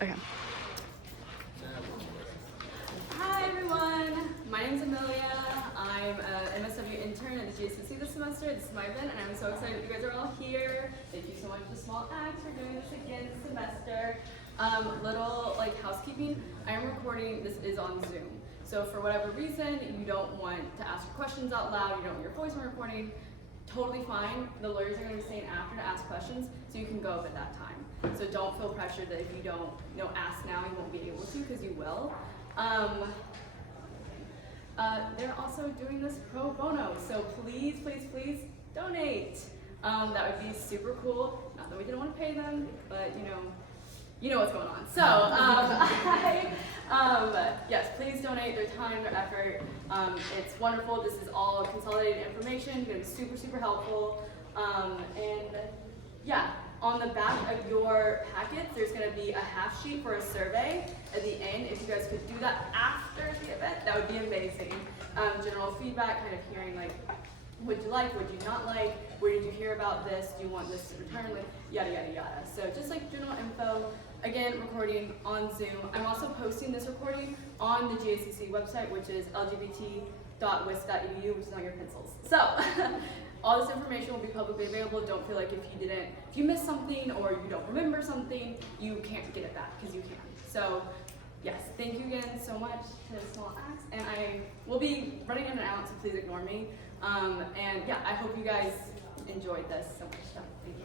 Okay. Hi everyone, my name's Amelia. I'm an MSW intern at the GSCC this semester. This is my event and I'm so excited that you guys are all here. Thank you so much to Small Acts for doing this again this semester. Little housekeeping, I am recording, this is on Zoom. So for whatever reason, you don't want to ask your questions out loud, you don't want your voice on recording, totally fine. The lawyers are going to be staying after to ask questions, so you can go up at that time. So don't feel pressured that if you don't ask now, you won't be able to, because you will. They're also doing this pro bono, so please, please, please donate. That would be super cool. Not that we didn't want to pay them, but you know what's going on. So yes, please donate their time, their effort. It's wonderful. This is all consolidated information. It's going to be super, super helpful. And yeah, on the back of your packets, there's going to be a half sheet for a survey at the end. If you guys could do that after the event, that would be amazing. General feedback, kind of hearing what'd you like, what'd you not like, where did you hear about this, do you want this to return, yada, yada, yada. So just general info. Again, recording on Zoom. I'm also posting this recording on the GACC website, which is lgbt.wisc.edu, which is on your pencils. So all this information will be publicly available. Don't feel like if you missed something or you don't remember something, you can't get it back, because you can. So yes, thank you again so much to Small Acts, and I will be running in and out, so please ignore me. And yeah, I hope you guys enjoyed this so much. So thank you.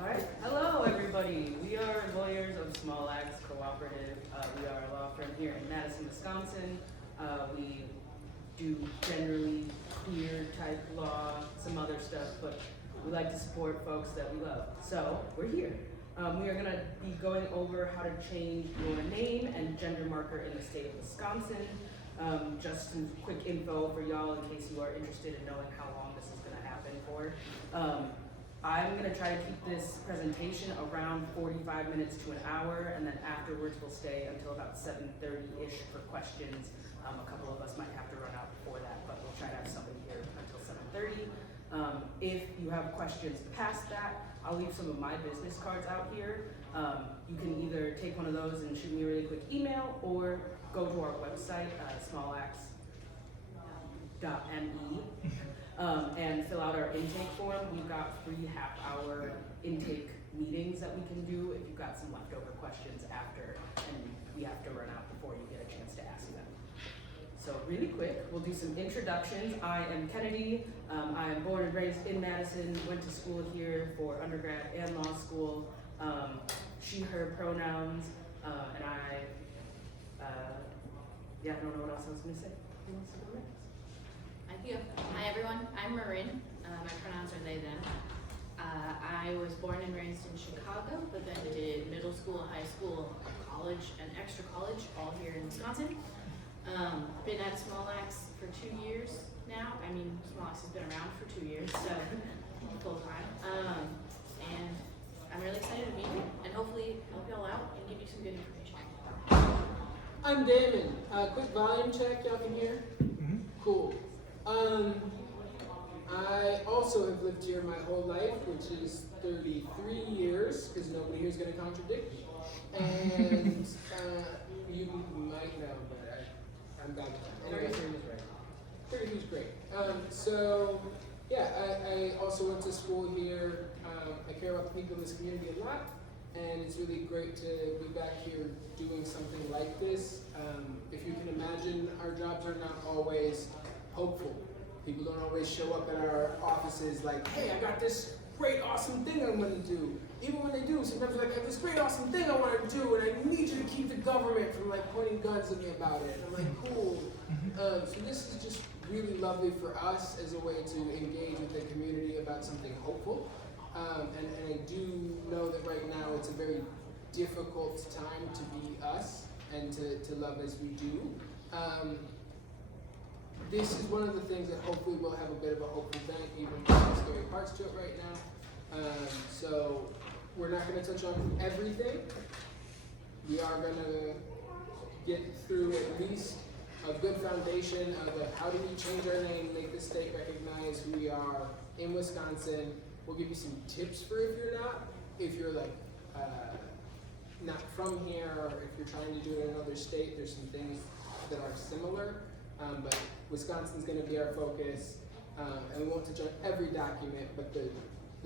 All right. Hello, everybody. We are lawyers of Small Acts Cooperative. We are a law firm here in Madison, Wisconsin. We do generally queer type law, some other stuff, but we like to support folks that we love. So we're here. We are going to be going over how to change your name and gender marker in the state of Wisconsin. Just some quick info for y'all in case you are interested in knowing how long this is going to happen for. I'm going to try to keep this presentation around 45 minutes to an hour, and then afterwards we'll stay until about 7:30-ish for questions. A couple of us might have to run out before that, but we'll try to have somebody here until 7:30. If you have questions past that, I'll leave some of my business cards out here. You can either take one of those and shoot me a really quick email, or go to our website, smallacts.me. And fill out our intake form. We've got free half-hour intake meetings that we can do if you've got some leftover questions after, and we have to run out before you get a chance to ask them. So really quick, we'll do some introductions. I am Kennedy. I am born and raised in Madison, went to school here for undergrad and law school. She, her pronouns, and I don't know what else I was gonna say. Who wants to go next? Hi everyone, I'm Marin. My pronouns are they, them. I was born and raised in Chicago, but then did middle school, high school, college, and extra college all here in Wisconsin. Been at Small Acts for 2 years now. I mean, Small Acts has been around for 2 years, so full time. And I'm really excited to be here and hopefully help y'all out and give you some good information. I'm Damon. Quick volume check, y'all can hear? Mm-hmm. Cool. I also have lived here my whole life, which is 33 years, because nobody here is going to contradict me. And you might know, but I'm bad with that. Anyway, 33 is right. 33 is great. I also went to school here. I care about the people in this community a lot, and it's really great to be back here doing something like this. If you can imagine, our jobs are not always hopeful. People don't always show up at our offices like, hey, I got this great, awesome thing I'm going to do. Even when they do, sometimes they're like, I have this great, awesome thing I want to do, and I need you to keep the government from pointing guns at me about it. And I'm like, cool. So this is just really lovely for us as a way to engage with the community about something hopeful. And I do know that right now it's a very difficult time to be us and to love as we do. This is one of the things that hopefully will have a bit of a hopeful bent, even with some scary parts to it right now. So we're not going to touch on everything. We are going to get through at least a good foundation of how do we change our name, make the state recognize who we are in Wisconsin. We'll give you some tips for if you're not. If you're not from here, or if you're trying to do it in another state, there's some things that are similar, but Wisconsin's going to be our focus, and we won't touch on every document, but the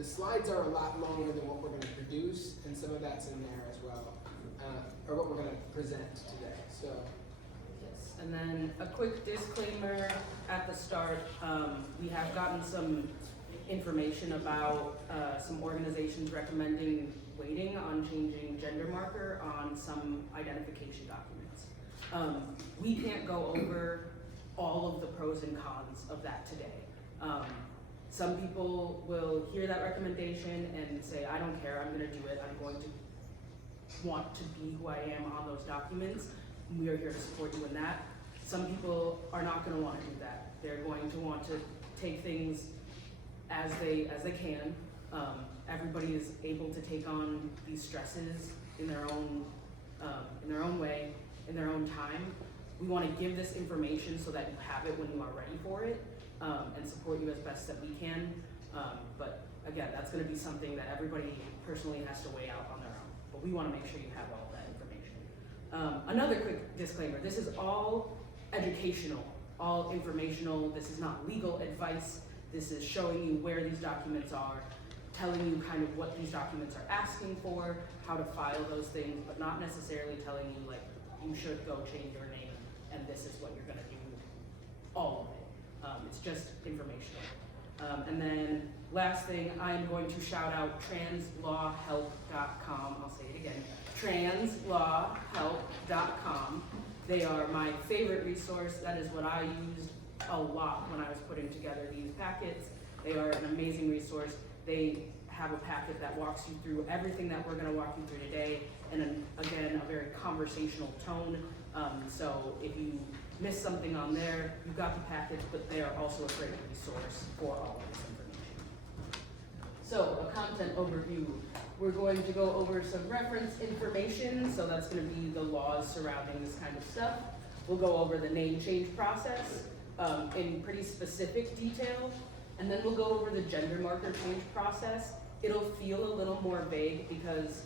slides are a lot longer than what we're going to produce, and some of that's in there as well, or what we're going to present today. So. Yes, and then a quick disclaimer at the start. We have gotten some information about some organizations recommending waiting on changing gender marker on some identification documents. We can't go over all of the pros and cons of that today. Some people will hear that recommendation and say, I don't care, I'm gonna do it, I'm going to want to be who I am on those documents. We are here to support you in that. Some people are not gonna wanna do that. They're going to want to take things as they can. Everybody is able to take on these stresses in their own way, in their own time. We want to give this information so that you have it when you are ready for it, and support you as best that we can. But again, that's going to be something that everybody personally has to weigh out on their own. But we want to make sure you have all of that information. Another quick disclaimer: this is all educational, all informational. This is not legal advice. This is showing you where these documents are, telling you kind of what these documents are asking for, how to file those things, but not necessarily telling you like you should go change your name and this is what you're gonna do, all of it. It's just informational. And then last thing, I'm going to shout out translawhelp.com. I'll say it again, translawhelp.com. They are my favorite resource. That is what I used a lot when I was putting together these packets. They are an amazing resource. They have a packet that walks you through everything that we're going to walk you through today, and again, a very conversational tone. So if you miss something on there, you've got the packets, but they are also a great resource for all of this information. So a content overview. We're going to go over some reference information, so that's going to be the laws surrounding this kind of stuff. We'll go over the name change process in pretty specific detail. And then we'll go over the gender marker change process. It'll feel a little more vague because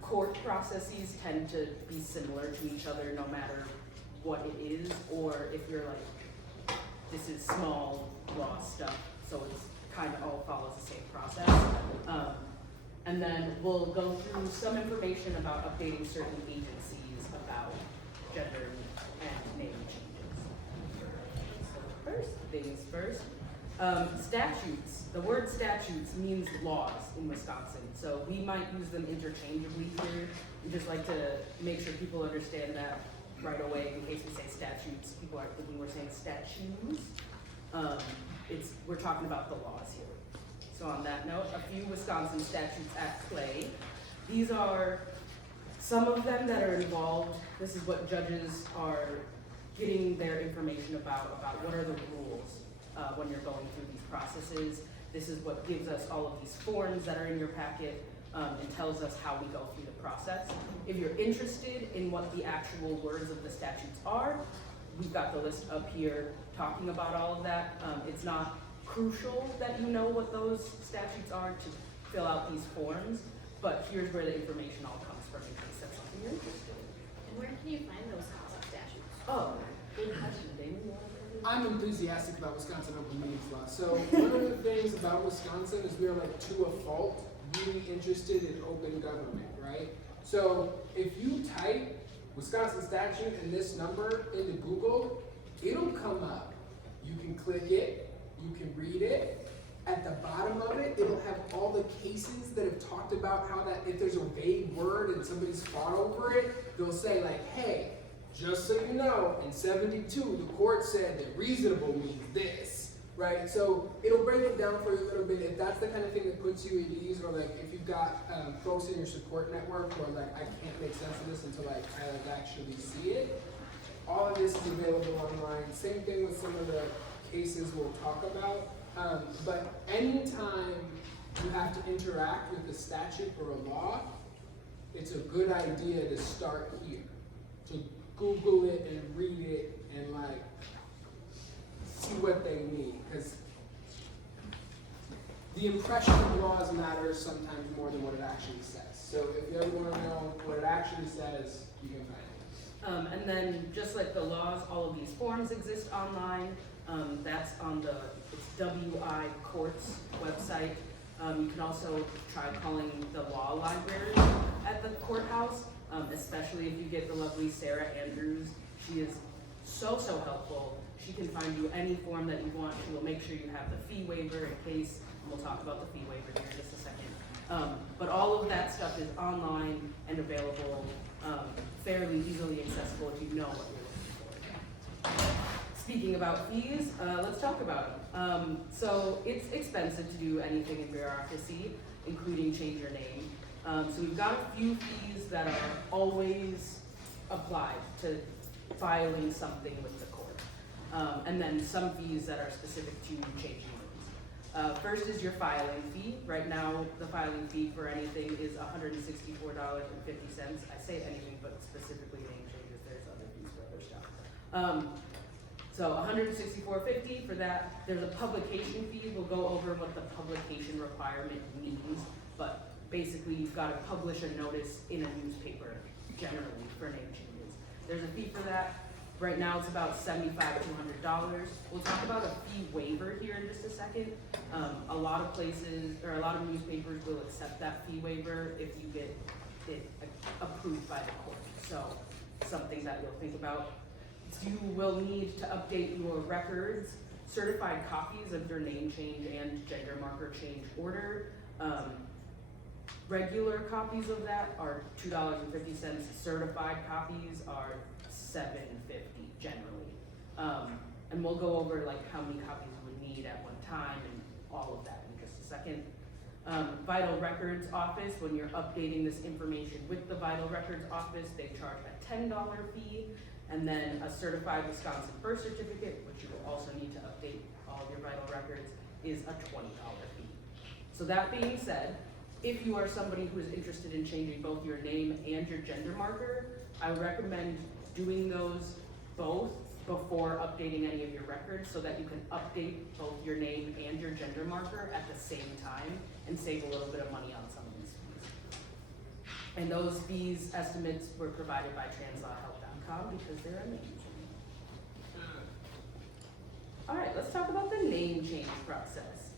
court processes tend to be similar to each other no matter what it is, or if you're like, this is small law stuff, so it's kind of all follows the same process. And then we'll go through some information about updating certain agencies about gender and name changes. So first things first. Statutes. The word statutes means laws in Wisconsin, so we might use them interchangeably here. We just like to make sure people understand that right away in case we say statutes. People aren't thinking we're saying statues. We're talking about the laws here. So on that note, a few Wisconsin statutes at play. These are some of them that are involved. This is what judges are getting their information about what are the rules when you're going through these processes. This is what gives us all of these forms that are in your packet and tells us how we go through the process. If you're interested in what the actual words of the statutes are, we've got the list up here talking about all of that. It's not crucial that you know what those statutes are to fill out these forms, but here's where the information all comes from in case that's something you're interested in. And where can you find those statutes? Oh, good question, Damon. You want to cover I'm enthusiastic about Wisconsin open meetings law. So one of the things about Wisconsin is we are like to a fault really interested in open government, right? So if you type Wisconsin statute and this number into Google, it'll come up. You can click it, you can read it. At the bottom of it, it'll have all the cases that have talked about how that if there's a vague word and somebody's fought over it, they'll say like, hey, just so you know, in 72, the court said that reasonable means this, right? So it'll break it down for you a little bit. If that's the kind of thing that puts you at ease, or like if you've got folks in your support network who are like, I can't make sense of this until I actually see it, all of this is available online. Same thing with some of the cases we'll talk about. But anytime you have to interact with a statute or a law, it's a good idea to start here. To Google it and read it and like see what they mean. Because the impression of laws matters sometimes more than what it actually says. So if you ever want to know what it actually says, you can find it. And then just like the laws, all of these forms exist online. That's on the WI Courts website. You can also try calling the law library at the courthouse, especially if you get the lovely Sarah Andrews. She is so helpful. She can find you any form that you want. She will make sure you have the fee waiver in case, and we'll talk about the fee waiver here in just a second. But all of that stuff is online and available, fairly easily accessible if you know what you're looking for. Speaking about fees, let's talk about them. So it's expensive to do anything in bureaucracy, including change your name. So we've got a few fees that are always applied to filing something with the court. And then some fees that are specific to changing names. First is your filing fee. Right now, the filing fee for anything is $164.50. I say anything, but specifically name changes. There's other fees for other stuff. So $164.50 for that. There's a publication fee. We'll go over what the publication requirement means, but basically you've got to publish a notice in a newspaper generally for name changes. There's a fee for that. Right now it's about $75 to $100. We'll talk about a fee waiver here in just a second. A lot of places, or a lot of newspapers will accept that fee waiver if you get it approved by the court. So something that you'll think about. You will need to update your records, certified copies of your name change and gender marker change order. Regular copies of that are $2.50. Certified copies are $7.50 generally. And we'll go over like how many copies you would need at one time and all of that in just a second. Vital Records Office, when you're updating this information with the Vital Records Office, they charge a $10 fee. And then a certified Wisconsin birth certificate, which you will also need to update all of your vital records, is a $20 fee. So that being said, if you are somebody who is interested in changing both your name and your gender marker, I would recommend doing those both before updating any of your records so that you can update both your name and your gender marker at the same time and save a little bit of money on some of these fees. And those fees estimates were provided by translawhelp.com because they're amazing. All right, let's talk about the name change process.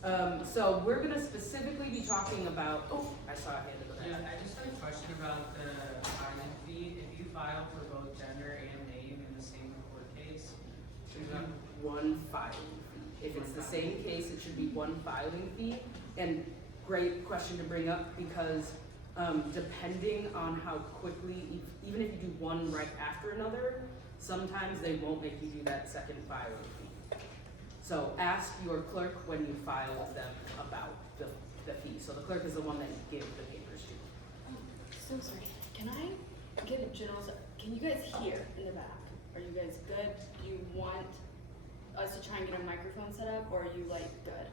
So we're gonna specifically be talking about, oh, I saw a hand in the back. Yeah, I just had a question about the filing fee. If you file for both gender and name in the same court case, is that One filing fee. If it's the same case, it should be one filing fee. And great question to bring up because depending on how quickly, even if you do one right after another, sometimes they won't make you do that second filing fee. So ask your clerk when you file with them about the fee. So the clerk is the one that you give the papers to. So sorry. Can I get a general? Can you guys hear in the back? Are you guys good? Do you want us to try and get a microphone set up, or are you like good?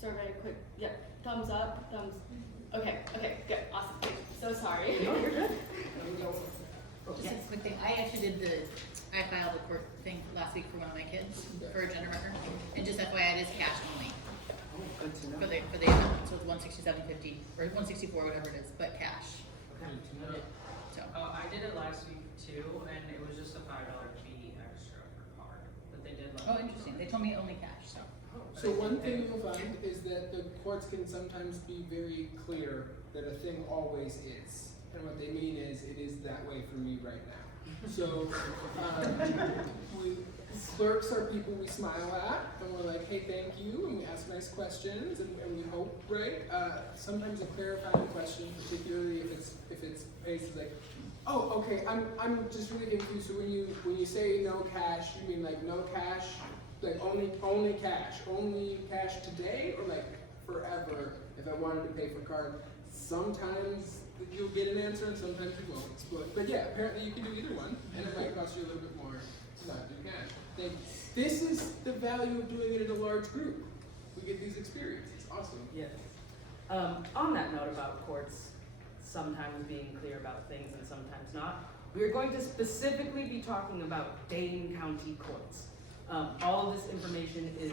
Survey, quick. Yep. Thumbs up. Thumbs. Okay. Okay. Good. Awesome. Good. So sorry. No, you're good. Just a quick thing, I actually I filed a court thing last week for one of my kids for a gender marker, and just FYI, it is cash only Oh, good to know. for the amount, so it's $167.50 or $164, whatever it is, but cash. So I did it last week too, and it was just a $5 fee extra per card, but they did let me interesting. They told me only cash. So So one thing you'll find is that the courts can sometimes be very clear that a thing always is. And what they mean is, it is that way for me right now. So, clerks are people we smile at, and we're like, hey, thank you, and we ask nice questions, and we hope, right? Sometimes a clarifying question, particularly if it's based like, oh, okay, I'm just really confused. So when you say no cash, you mean like no cash, like only cash today, or like forever if I wanted to pay for card? Sometimes you'll get an answer and sometimes you won't. But yeah, apparently you can do either one, and it might cost you a little bit more to not do cash. This is the value of doing it in a large group. We get these experiences. Awesome. Yes. On that note about courts sometimes being clear about things and sometimes not, we are going to specifically be talking about Dane County courts. All of this information is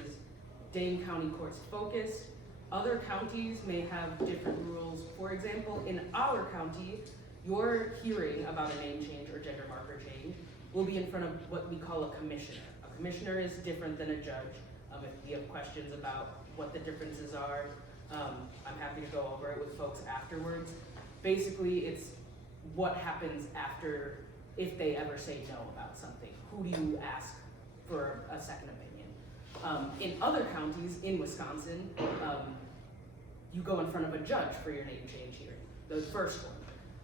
Dane County courts focused. Other counties may have different rules. For example, in our county, your hearing about a name change or gender marker change will be in front of what we call a commissioner. A commissioner is different than a judge. If you have questions about what the differences are, I'm happy to go over it with folks afterwards. Basically, it's what happens after, if they ever say no about something. Who do you ask for a second opinion? In other counties, in Wisconsin, you go in front of a judge for your name change hearing, the first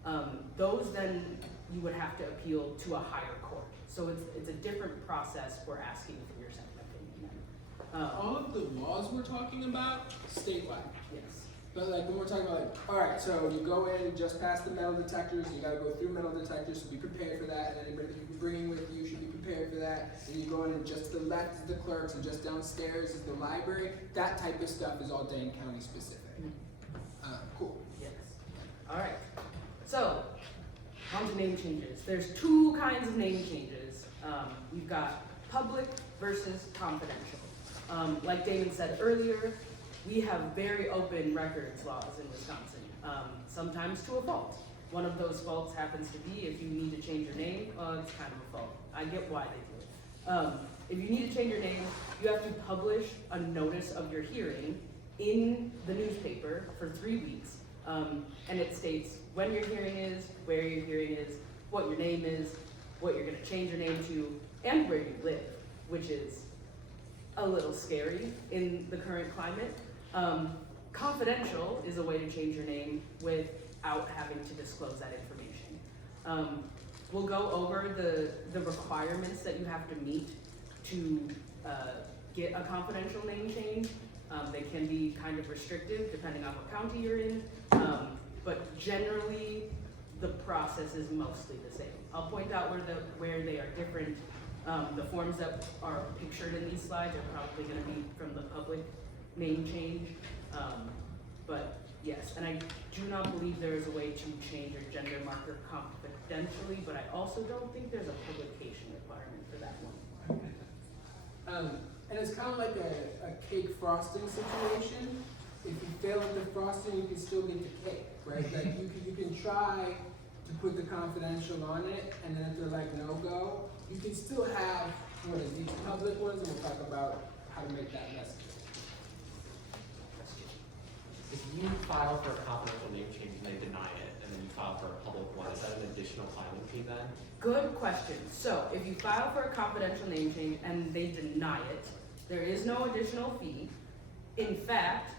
one. Those then you would have to appeal to a higher court. So it's a different process for asking for your second opinion. All of the laws we're talking about, statewide. Yes. But like when we're talking about like, all right, so you go in just past the metal detectors, you gotta go through metal detectors, so be prepared for that, and anybody that you can bring in with you should be prepared for that. And you go in and just to the left is the clerks, and just downstairs is the library. That type of stuff is all Dane County specific. Cool. Yes. All right. So, on to name changes. There's two kinds of name changes. We've got public versus confidential. Like Damon said earlier, we have very open records laws in Wisconsin, sometimes to a fault. One of those faults happens to be if you need to change your name, it's kind of a fault. I get why they do it. If you need to change your name, you have to publish a notice of your hearing in the newspaper for 3 weeks. And it states when your hearing is, where your hearing is, what your name is, what you're gonna change your name to, and where you live, which is a little scary in the current climate. Confidential is a way to change your name without having to disclose that information. We'll go over the requirements that you have to meet to get a confidential name change. They can be kind of restrictive depending on what county you're in, but generally the process is mostly the same. I'll point out where they are different. The forms that are pictured in these slides are probably going to be from the public name change, but yes, and I do not believe there is a way to change your gender marker confidentially, but I also don't think there's a publication requirement for that one. And it's kind of like a cake frosting situation. If you fail at the frosting, you can still get the cake, right? Like you can try to put the confidential on it, and then if they're like no go, you can still have these public ones, and we'll talk about how to make that message. If you file for a confidential name change and they deny it, and then you file for a public one, is that an additional filing fee then? Good question. So if you file for a confidential name change and they deny it, there is no additional fee. In fact,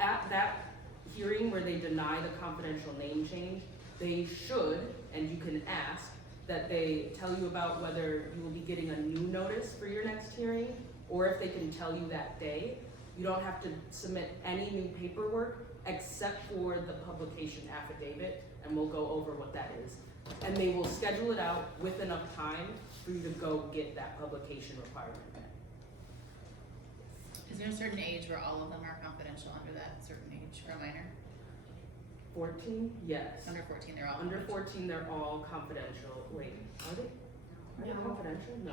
at that hearing where they deny the confidential name change, they should, and you can ask, that they tell you about whether you will be getting a new notice for your next hearing, or if they can tell you that day. You don't have to submit any new paperwork except for the publication affidavit, and we'll go over what that is. And they will schedule it out with enough time for you to go get that publication requirement met. Is there a certain age where all of them are confidential under that certain age for a minor? 14? Yes. Under 14, they're all Under confidential. 14, they're all confidential. Wait, are they? Are they No. confidential? No.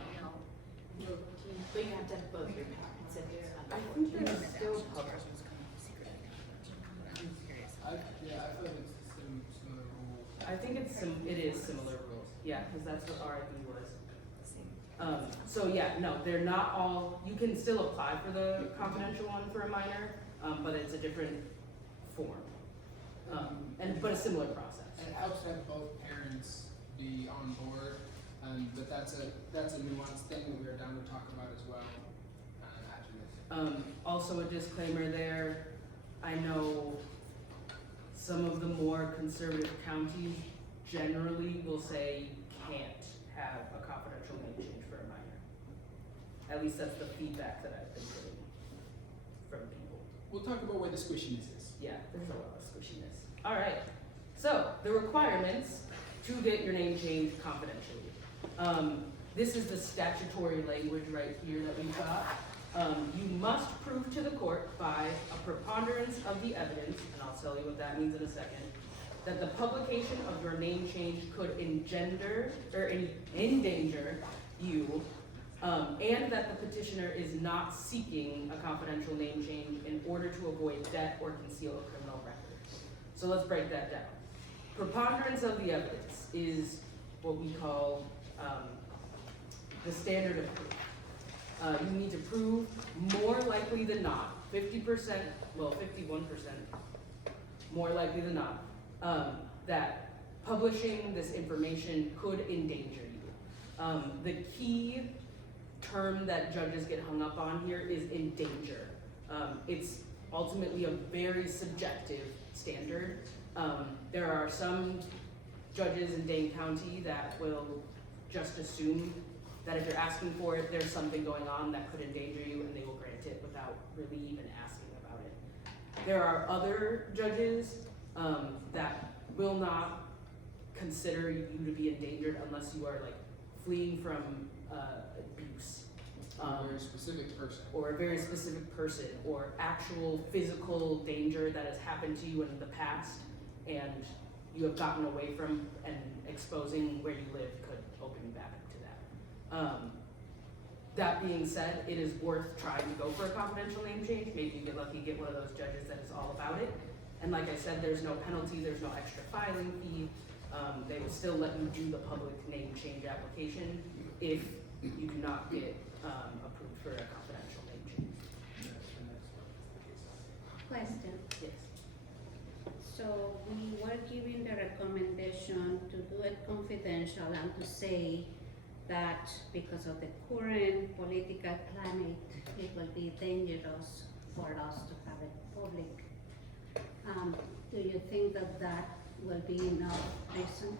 But you have to have both your parents if it's I not. think they're Limit still that. public. Ours was kind of secretly confidential, but I'm curious. I feel like it's similar rules. I think it is similar rules. Yeah, because that's what RIB was. So yeah, no, they're not all, you can still apply for the confidential one for a minor, but it's a different form. But a similar process. And it helps to have both parents be on board, but that's a nuanced thing that we're down to talk about as well after this. Also a disclaimer there, I know some of the more conservative counties generally will say you can't have a confidential name change for a minor. At least that's the feedback that I've been getting from people. We'll talk about where the squishiness is. Yeah, there's a lot of squishiness. All right, so the requirements to get your name changed confidentially. This is the statutory language right here that we've got. You must prove to the court by a preponderance of the evidence, and I'll tell you what that means in a second, that the publication of your name change could engender or endanger you And that the petitioner is not seeking a confidential name change in order to avoid debt or conceal a criminal record. So let's break that down. Preponderance of the evidence is what we call the standard of proof. You need to prove more likely than not, 50%, well, 51%, more likely than not, that publishing this information could endanger you. The key term that judges get hung up on here is endanger. It's ultimately a very subjective standard. There are some judges in Dane County that will just assume that if you're asking for it, there's something going on that could endanger you, and they will grant it without really even asking about it. There are other judges that will not consider you to be endangered unless you are like fleeing from abuse. A very specific person. Or a very specific person, or actual physical danger that has happened to you in the past and you have gotten away from, and exposing where you live could open you back to that. That being said, it is worth trying to go for a confidential name change. Maybe you get lucky, get one of those judges that is all about it. And like I said, there's no penalty, there's no extra filing fee. They will still let you do the public name change application if you do not get approved for a confidential name change. Question. Yes. So we were giving the recommendation to do it confidential and to say that because of the current political climate, it will be dangerous for us to have it public. Do you think that that will be enough reason?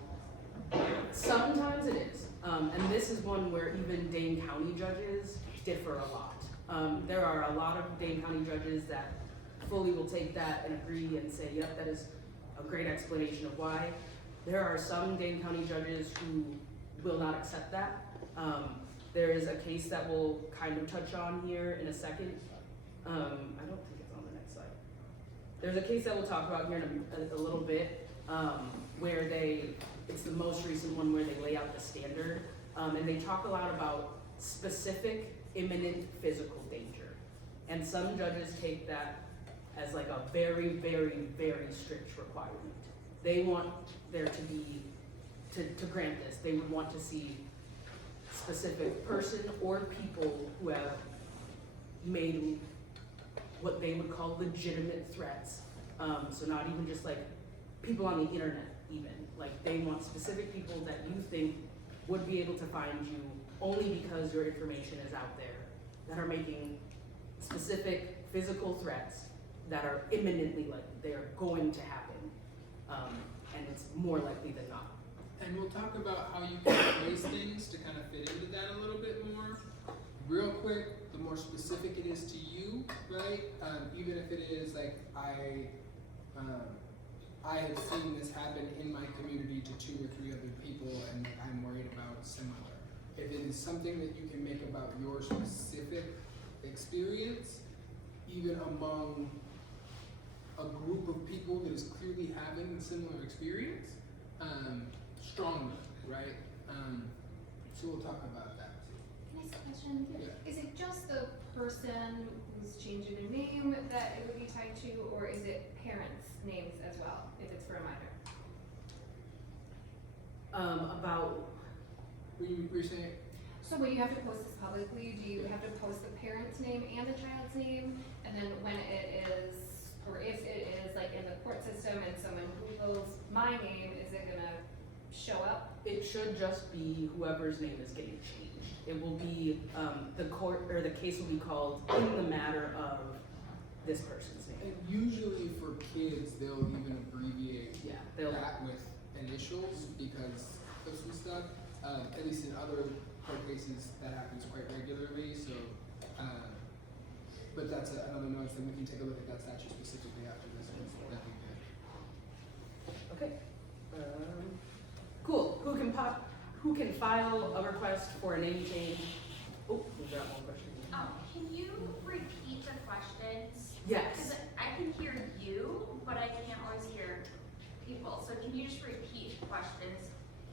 Sometimes it is, and this is one where even Dane County judges differ a lot. There are a lot of Dane County judges that fully will take that and agree and say, yep, that is a great explanation of why. There are some Dane County judges who will not accept that. There is a case that we'll kind of touch on here in a second. I don't think it's on the next slide. There's a case that we'll talk about here in a little bit, where it's the most recent one where they lay out the standard, and they talk a lot about specific imminent physical danger. And some judges take that as like a very, very, very strict requirement. They want there to be, to grant this, they would want to see specific person or people who have made what they would call legitimate threats. So not even just like people on the internet even. Like they want specific people that you think would be able to find you only because your information is out there, that are making specific physical threats that are imminently like they are going to happen. And it's more likely than not. And we'll talk about how you can phrase things to kind of fit into that a little bit more. Real quick, the more specific it is to you, right? Even if it is like I have seen this happen in my community to 2 or 3 other people, and I'm worried about similar. If it is something that you can make about your specific experience, even among a group of people that is clearly having a similar experience, strong, right? So we'll talk about that too. Can I ask a question? Yeah. Is it just the person who's changing their name that it would be tied to, or is it parents' names as well, if it's for a minor? About, Were you saying? So when you have to post this publicly, do you have to post the parent's name and the child's name? And then when it is, or if it is like in the court system and someone Googles my name, is it gonna show up? it should just be whoever's name is getting changed. It will be, the court, or the case will be called in the matter of this person's name. And usually for kids, they'll even abbreviate Yeah, they'll, that with initials because of some stuff. At least in other court cases, that happens quite regularly. So, but that's another note. Then we can take a look at that statute specifically after this one. That'd be good. okay. Cool, who can file a request for a name change? Oh, we've got one question. Can you repeat the questions? Yes. Because I can hear you, but I can't always hear people. So can you just repeat questions?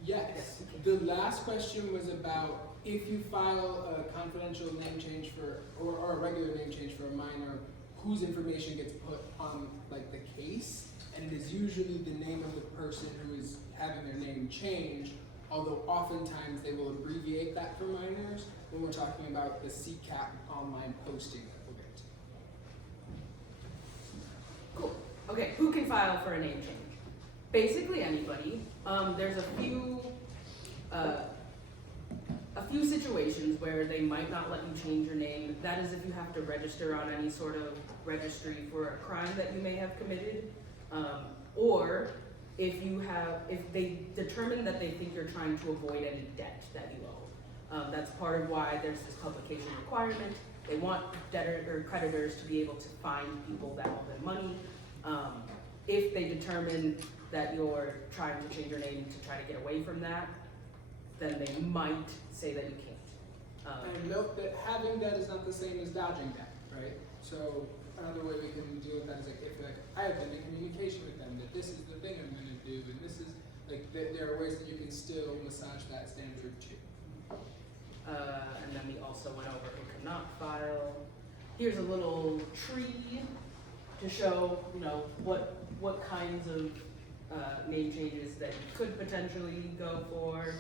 Yes. The last question was about if you file a confidential name change or a regular name change for a minor, whose information gets put on like the case, and it is usually the name of the person who is having their name changed, although oftentimes they will abbreviate that for minors when we're talking about the CCAP online posting that we'll get to. Cool. Okay, who can file for a name change? Basically anybody. There's a few situations where they might not let you change your name. That is if you have to register on any sort of registry for a crime that you may have committed, or if they determine that they think you're trying to avoid any debt that you owe. That's part of why there's this publication requirement. They want debtors or creditors to be able to find people that owe them money. If they determine that you're trying to change your name to try to get away from that, then they might say that you can't. And note that having debt is not the same as dodging debt, right? So another way we can deal with that is like if I have been in communication with them that this is the thing I'm going to do, and this is like there are ways that you can still massage that standard too. And then we also went over who cannot file. Here's a little tree to show, what kinds of name changes that you could potentially go for.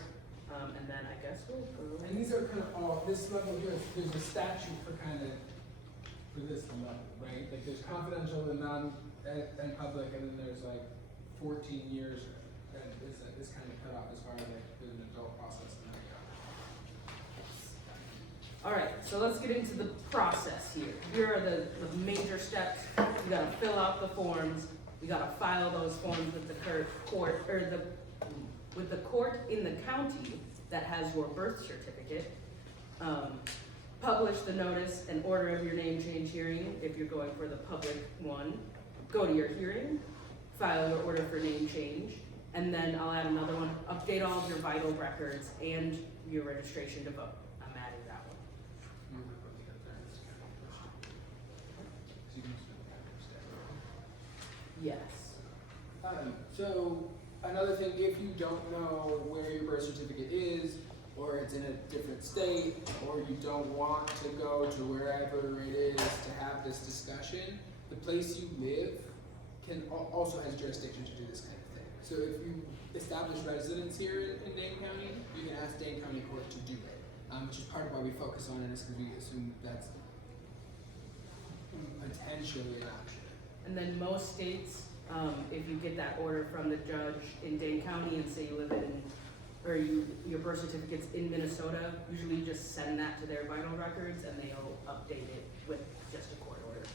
And then I guess we'll go. And these are kind of all, this level here, there's a statute for this level, right? Like there's confidential and and public, and then there's like 14 years that is kind of cut off as far as like there's an adult process and that. All right, so let's get into the process here. Here are the major steps. You gotta fill out the forms. You gotta file those forms with the court, or with the court in the county that has your birth certificate. Publish the notice and order of your name change hearing if you're going for the public one. Go to your hearing, file your order for name change, and then I'll add another one. Update all of your vital records and your registration to vote. I'm adding that one. Yes. So another thing, if you don't know where your birth certificate is, or it's in a different state, or you don't want to go to wherever it is to have this discussion, the place you live also has jurisdiction to do this kind of thing. So if you establish residence here in Dane County, you can ask Dane County Court to do it, which is part of why we focus on it, is because we assume that's potentially an option. And then most states, if you get that order from the judge in Dane County and say you live in, or your birth certificate's in Minnesota, usually you just send that to their vital records and they'll update it with just a court order.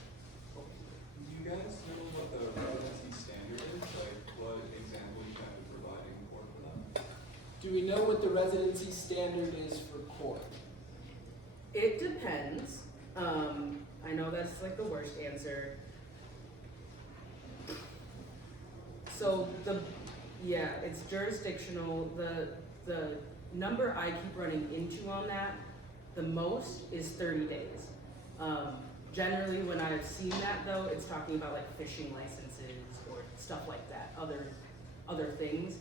Do you guys know what the residency standard is? Like what example you have to provide in court for that? Do we know what the residency standard is for court? It depends. I know that's like the worst answer. So it's jurisdictional. The number I keep running into on that, the most is 30 days. Generally when I've seen that though, it's talking about like fishing licenses or stuff like that, other things.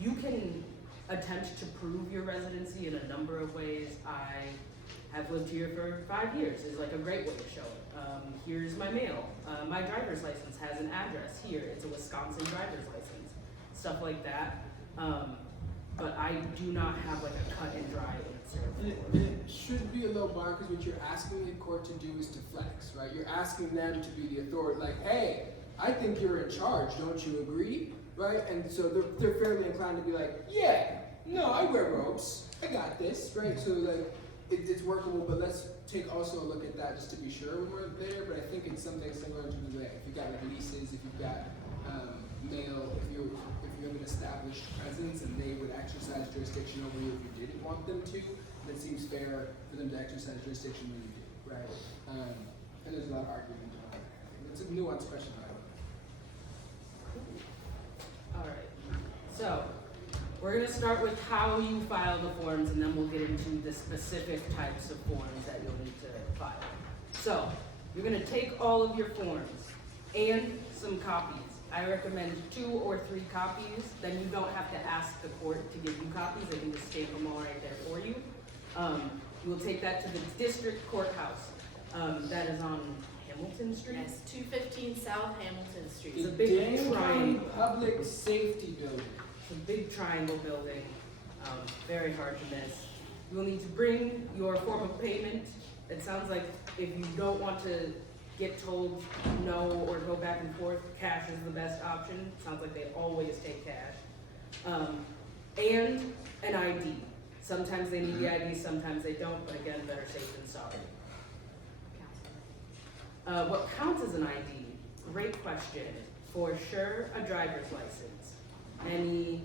You can attempt to prove your residency in a number of ways. I have lived here for 5 years is like a great way to show it. Here's my mail. My driver's license has an address here. It's a Wisconsin driver's license. Stuff like that. But I do not have like a cut and dry answer. It should be a low bar, because what you're asking the court to do is to flex, right? You're asking them to be the authority, like, hey, I think you're in charge, don't you agree? Right? And so they're fairly inclined to be like, yeah, no, I wear robes, I got this, right? So like, it's workable, but let's take also a look at that just to be sure when we're there. But I think it's something similar to the way if you've got like leases, if you've got mail, if you have an established presence and they would exercise jurisdiction over you if you didn't want them to, then it seems fair for them to exercise jurisdiction when you do, right? And there's a lot of argument on that. It's a nuanced question, I don't know. All right. So we're going to start with how you file the forms, and then we'll get into the specific types of forms that you'll need to file. So you're going to take all of your forms and some copies I recommend 2 or 3 copies, then you don't have to ask the court to give you copies, they can just stamp them all right there for you. You will take that to the district courthouse, that is on Hamilton Street. Yes, 215 South Hamilton Street. It's a The big Dane County triangle. Public Safety Building. It's a big triangle building, very hard to miss. You will need to bring your form of payment. It sounds like if you don't want to get told no or go back and forth, cash is the best option. Sounds like they always take cash. And an ID. Sometimes they need the ID, sometimes they don't, but again, better safe than sorry. What counts as an ID? Great question. For sure, a driver's license. Any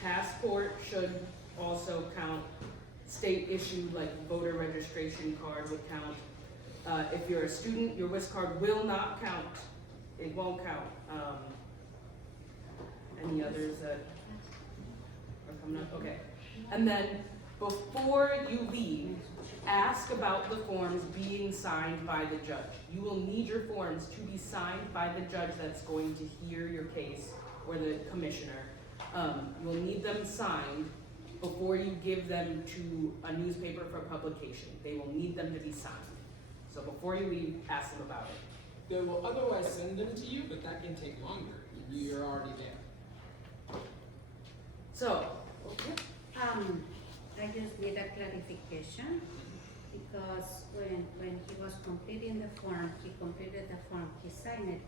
passport should also count. State issued, like voter registration card would count. If you're a student, your WIS card will not count. It won't count. Any others that are coming up? Okay. And then before you leave, ask about the forms being signed by the judge. You will need your forms to be signed by the judge that's going to hear your case, or the commissioner. You'll need them signed before you give them to a newspaper for publication. They will need them to be signed. So before you leave, ask them about it. They will otherwise send them to you, but that can take longer. You're already there. So, I just need a clarification, because when he was completing the form, he completed the form, he signed it,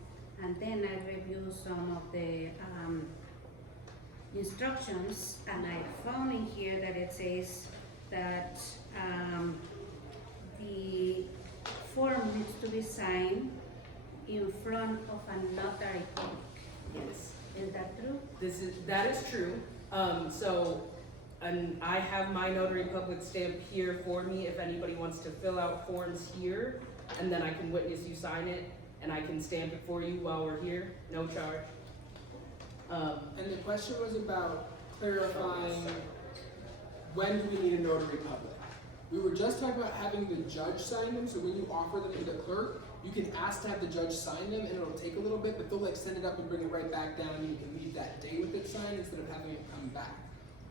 and then I reviewed some of the instructions, and I found in here that it says that the form needs to be signed in front of a notary public. yes. Is that true? That is true. And I have my notary public stamp here for me if anybody wants to fill out forms here, and then I can witness you sign it, and I can stamp it for you while we're here, no charge. And the question was about clarifying, when do we need a notary public? We were just talking about having the judge sign them, so when you offer them to the clerk, you can ask to have the judge sign them, and it'll take a little bit, but they'll like send it up and bring it right back down, and you can leave that day with it signed instead of having it come back.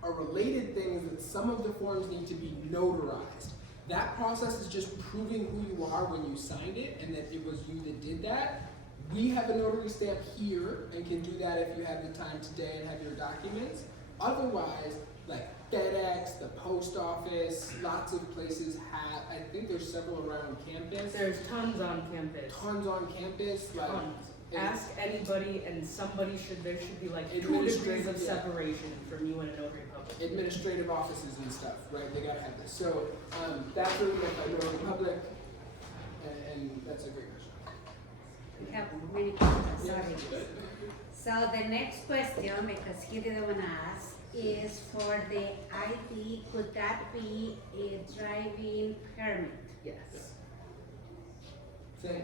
A related thing is that some of the forms need to be notarized. That process is just proving who you are when you signed it, and that it was you that did that. We have a notary stamp here, and can do that if you have the time today and have your documents. Otherwise, like FedEx, the post office, lots of places have, I think there's several around campus. There's tons on campus. Tons on campus, like. Tons. and- Ask anybody, and there should be like 2 Administrative, degrees of yeah. separation from you and a notary public. Administrative offices and stuff, right? They gotta have this. So that's what we meant by notary public, and that's a great question. We have many questions, sorry. So the next question, because he didn't want to ask, is for the ID, could that be a driving permit? Yes. Same,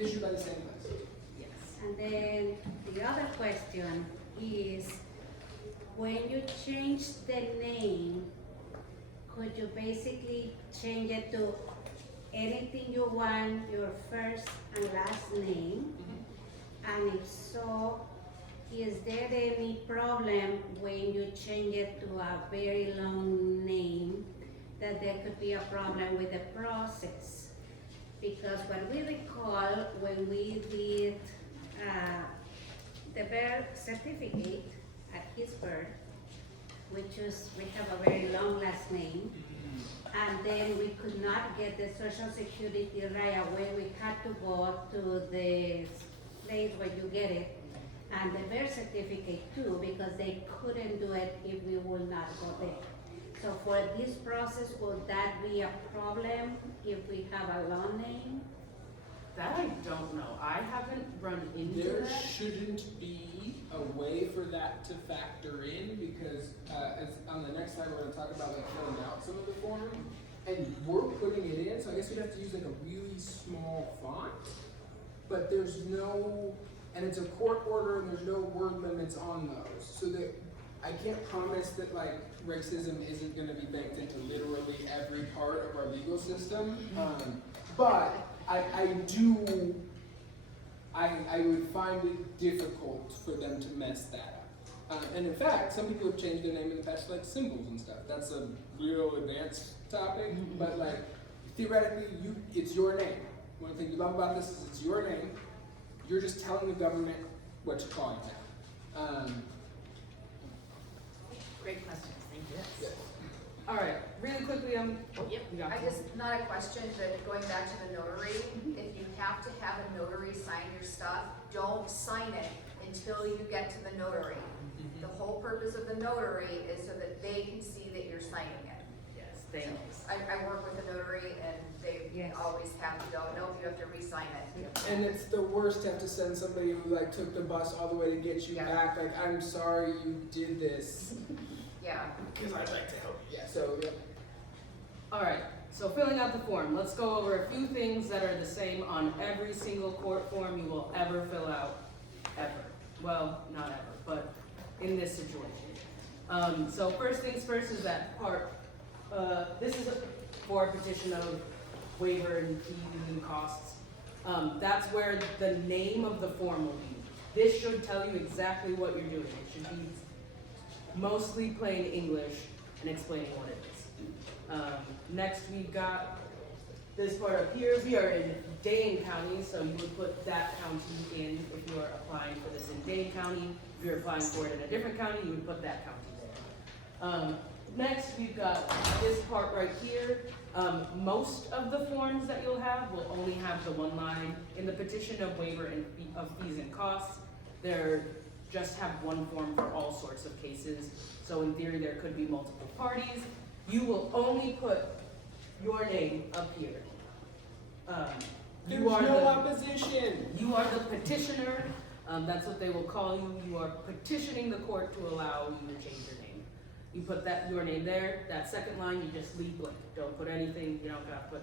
issued by the same place. Yes. And then the other question is, when you change the name, could you basically change it to anything you want, your first and last name? And if so, is there any problem when you change it to a very long name, that there could be a problem with the process? Because what we recall when we did the birth certificate at his birth, we have a very long last name, and then we could not get the social security right away. We had to go to the place where you get it, and the birth certificate too, because they couldn't do it if we would not go there. So for this process, would that be a problem if we have a long name? That I don't know. I haven't run into There that. shouldn't be a way for that to factor in, because as on the next slide we're going to talk about like filling out some of the form, and we're putting it in. So I guess we'd have to use like a really small font, but there's no, and it's a court order, and there's no word limits on those. So that I can't promise that like racism isn't going to be baked into literally every part of our legal system, but I I would find it difficult for them to mess that up. And in fact, some people have changed their name in the past, like symbols and stuff. That's a real advanced topic, but like theoretically, it's your name. One thing you love about this is it's your name. You're just telling the government what to call you now. Great questions, thank you. Yes. All right, really quickly, Yep. we got I just, not a question, but going back to the notary, if you have to have a notary sign your stuff, don't sign it until you get to the notary. The whole purpose of the notary is so that they can see that you're signing it. yes, thank you. I work with a notary and they Yes. always have to go, nope, you have to re-sign it. And it's the worst to have to send somebody who like took the bus all the way to get you Yeah. back. Like, I'm sorry you did this. Yeah. Because I'd like to help you. Yeah. So yeah. All right, so filling out the form, let's go over a few things that are the same on every single court form you will ever fill out, ever. Well, not ever, but in this situation. So first things first is that part, this is for a petition of waiver and fees and costs. That's where the name of the form will be. This should tell you exactly what you're doing. It should be mostly plain English and explaining what it is. Next, we've got this part up here. We are in Dane County, so you would put that county in if you are applying for this in Dane County. If you're applying for it in a different county, you would put that county there. Next, we've got this part right here. Most of the forms that you'll have will only have the one line. In the petition of waiver and of fees and costs, there just have one form for all sorts of cases. So in theory, there could be multiple parties. You will only put your name up here. There's You are no the opposition. you are the petitioner. That's what they will call you. You are petitioning the court to allow you to change your name. You put your name there. That second line, you just leave blank. Don't put anything. You don't gotta put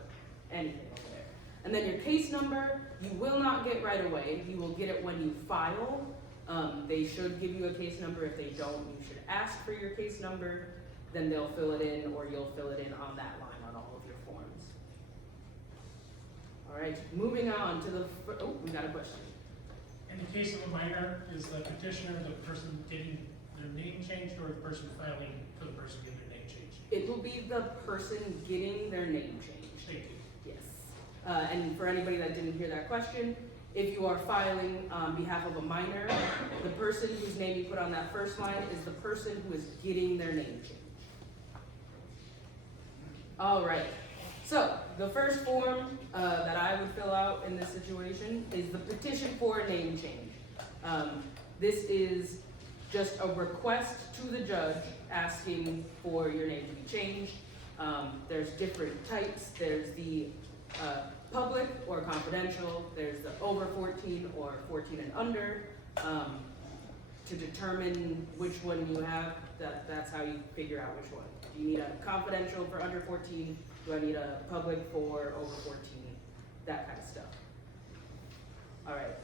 anything over there. And then your case number, you will not get right away. You will get it when you file. They should give you a case number. If they don't, you should ask for your case number. Then they'll fill it in, or you'll fill it in on that line on all of your forms. All right, moving on to the, we got a question. In the case of a minor, is the petitioner the person getting their name changed or the person filing for the person getting their name changed? It will be the person getting their name changed. Thank you. Yes. And for anybody that didn't hear that question, if you are filing on behalf of a minor, the person whose name you put on that first line is the person who is getting their name changed. All right. So the first form that I would fill out in this situation is the petition for a name change. This is just a request to the judge asking for your name to be changed. There's different types. There's the public or confidential. There's the over 14 or 14 and under. To determine which one you have, that's how you figure out which one. Do you need a confidential for under 14? Do I need a public for over 14? That kind of stuff. All right.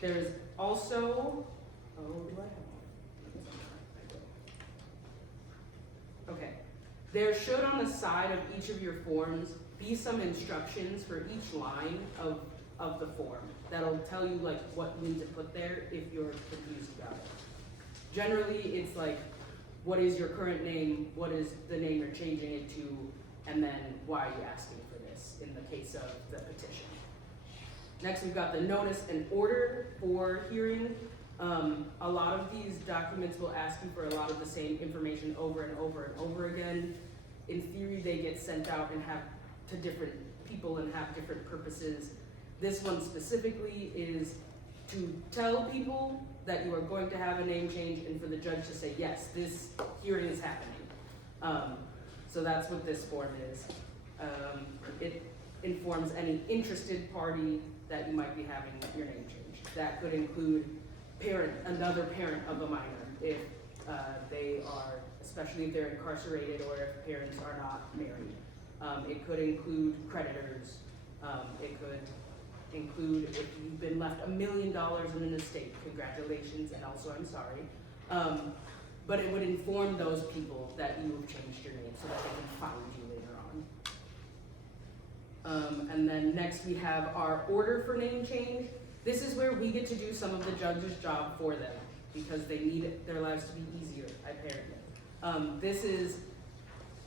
There's also, do I have one? Okay. There should on the side of each of your forms be some instructions for each line of the form that'll tell you like what you need to put there if you're confused about it. Generally, it's like, what is your current name? What is the name you're changing it to? And then why are you asking for this in the case of the petition? Next, we've got the notice and order for hearing. A lot of these documents will ask you for a lot of the same information over and over and over again. In theory, they get sent out and have to different people and have different purposes. This one specifically is to tell people that you are going to have a name change and for the judge to say, yes, this hearing is happening. So that's what this form is. It informs any interested party that you might be having your name changed. That could include another parent of a minor if they are, especially if they're incarcerated or if parents are not married. It could include creditors. It could include if you've been left $1 million in an estate, congratulations, and also I'm sorry. But it would inform those people that you have changed your name so that they can find you later on. And then next we have our order for name change. This is where we get to do some of the judge's job for them because they need their lives to be easier, apparently. This is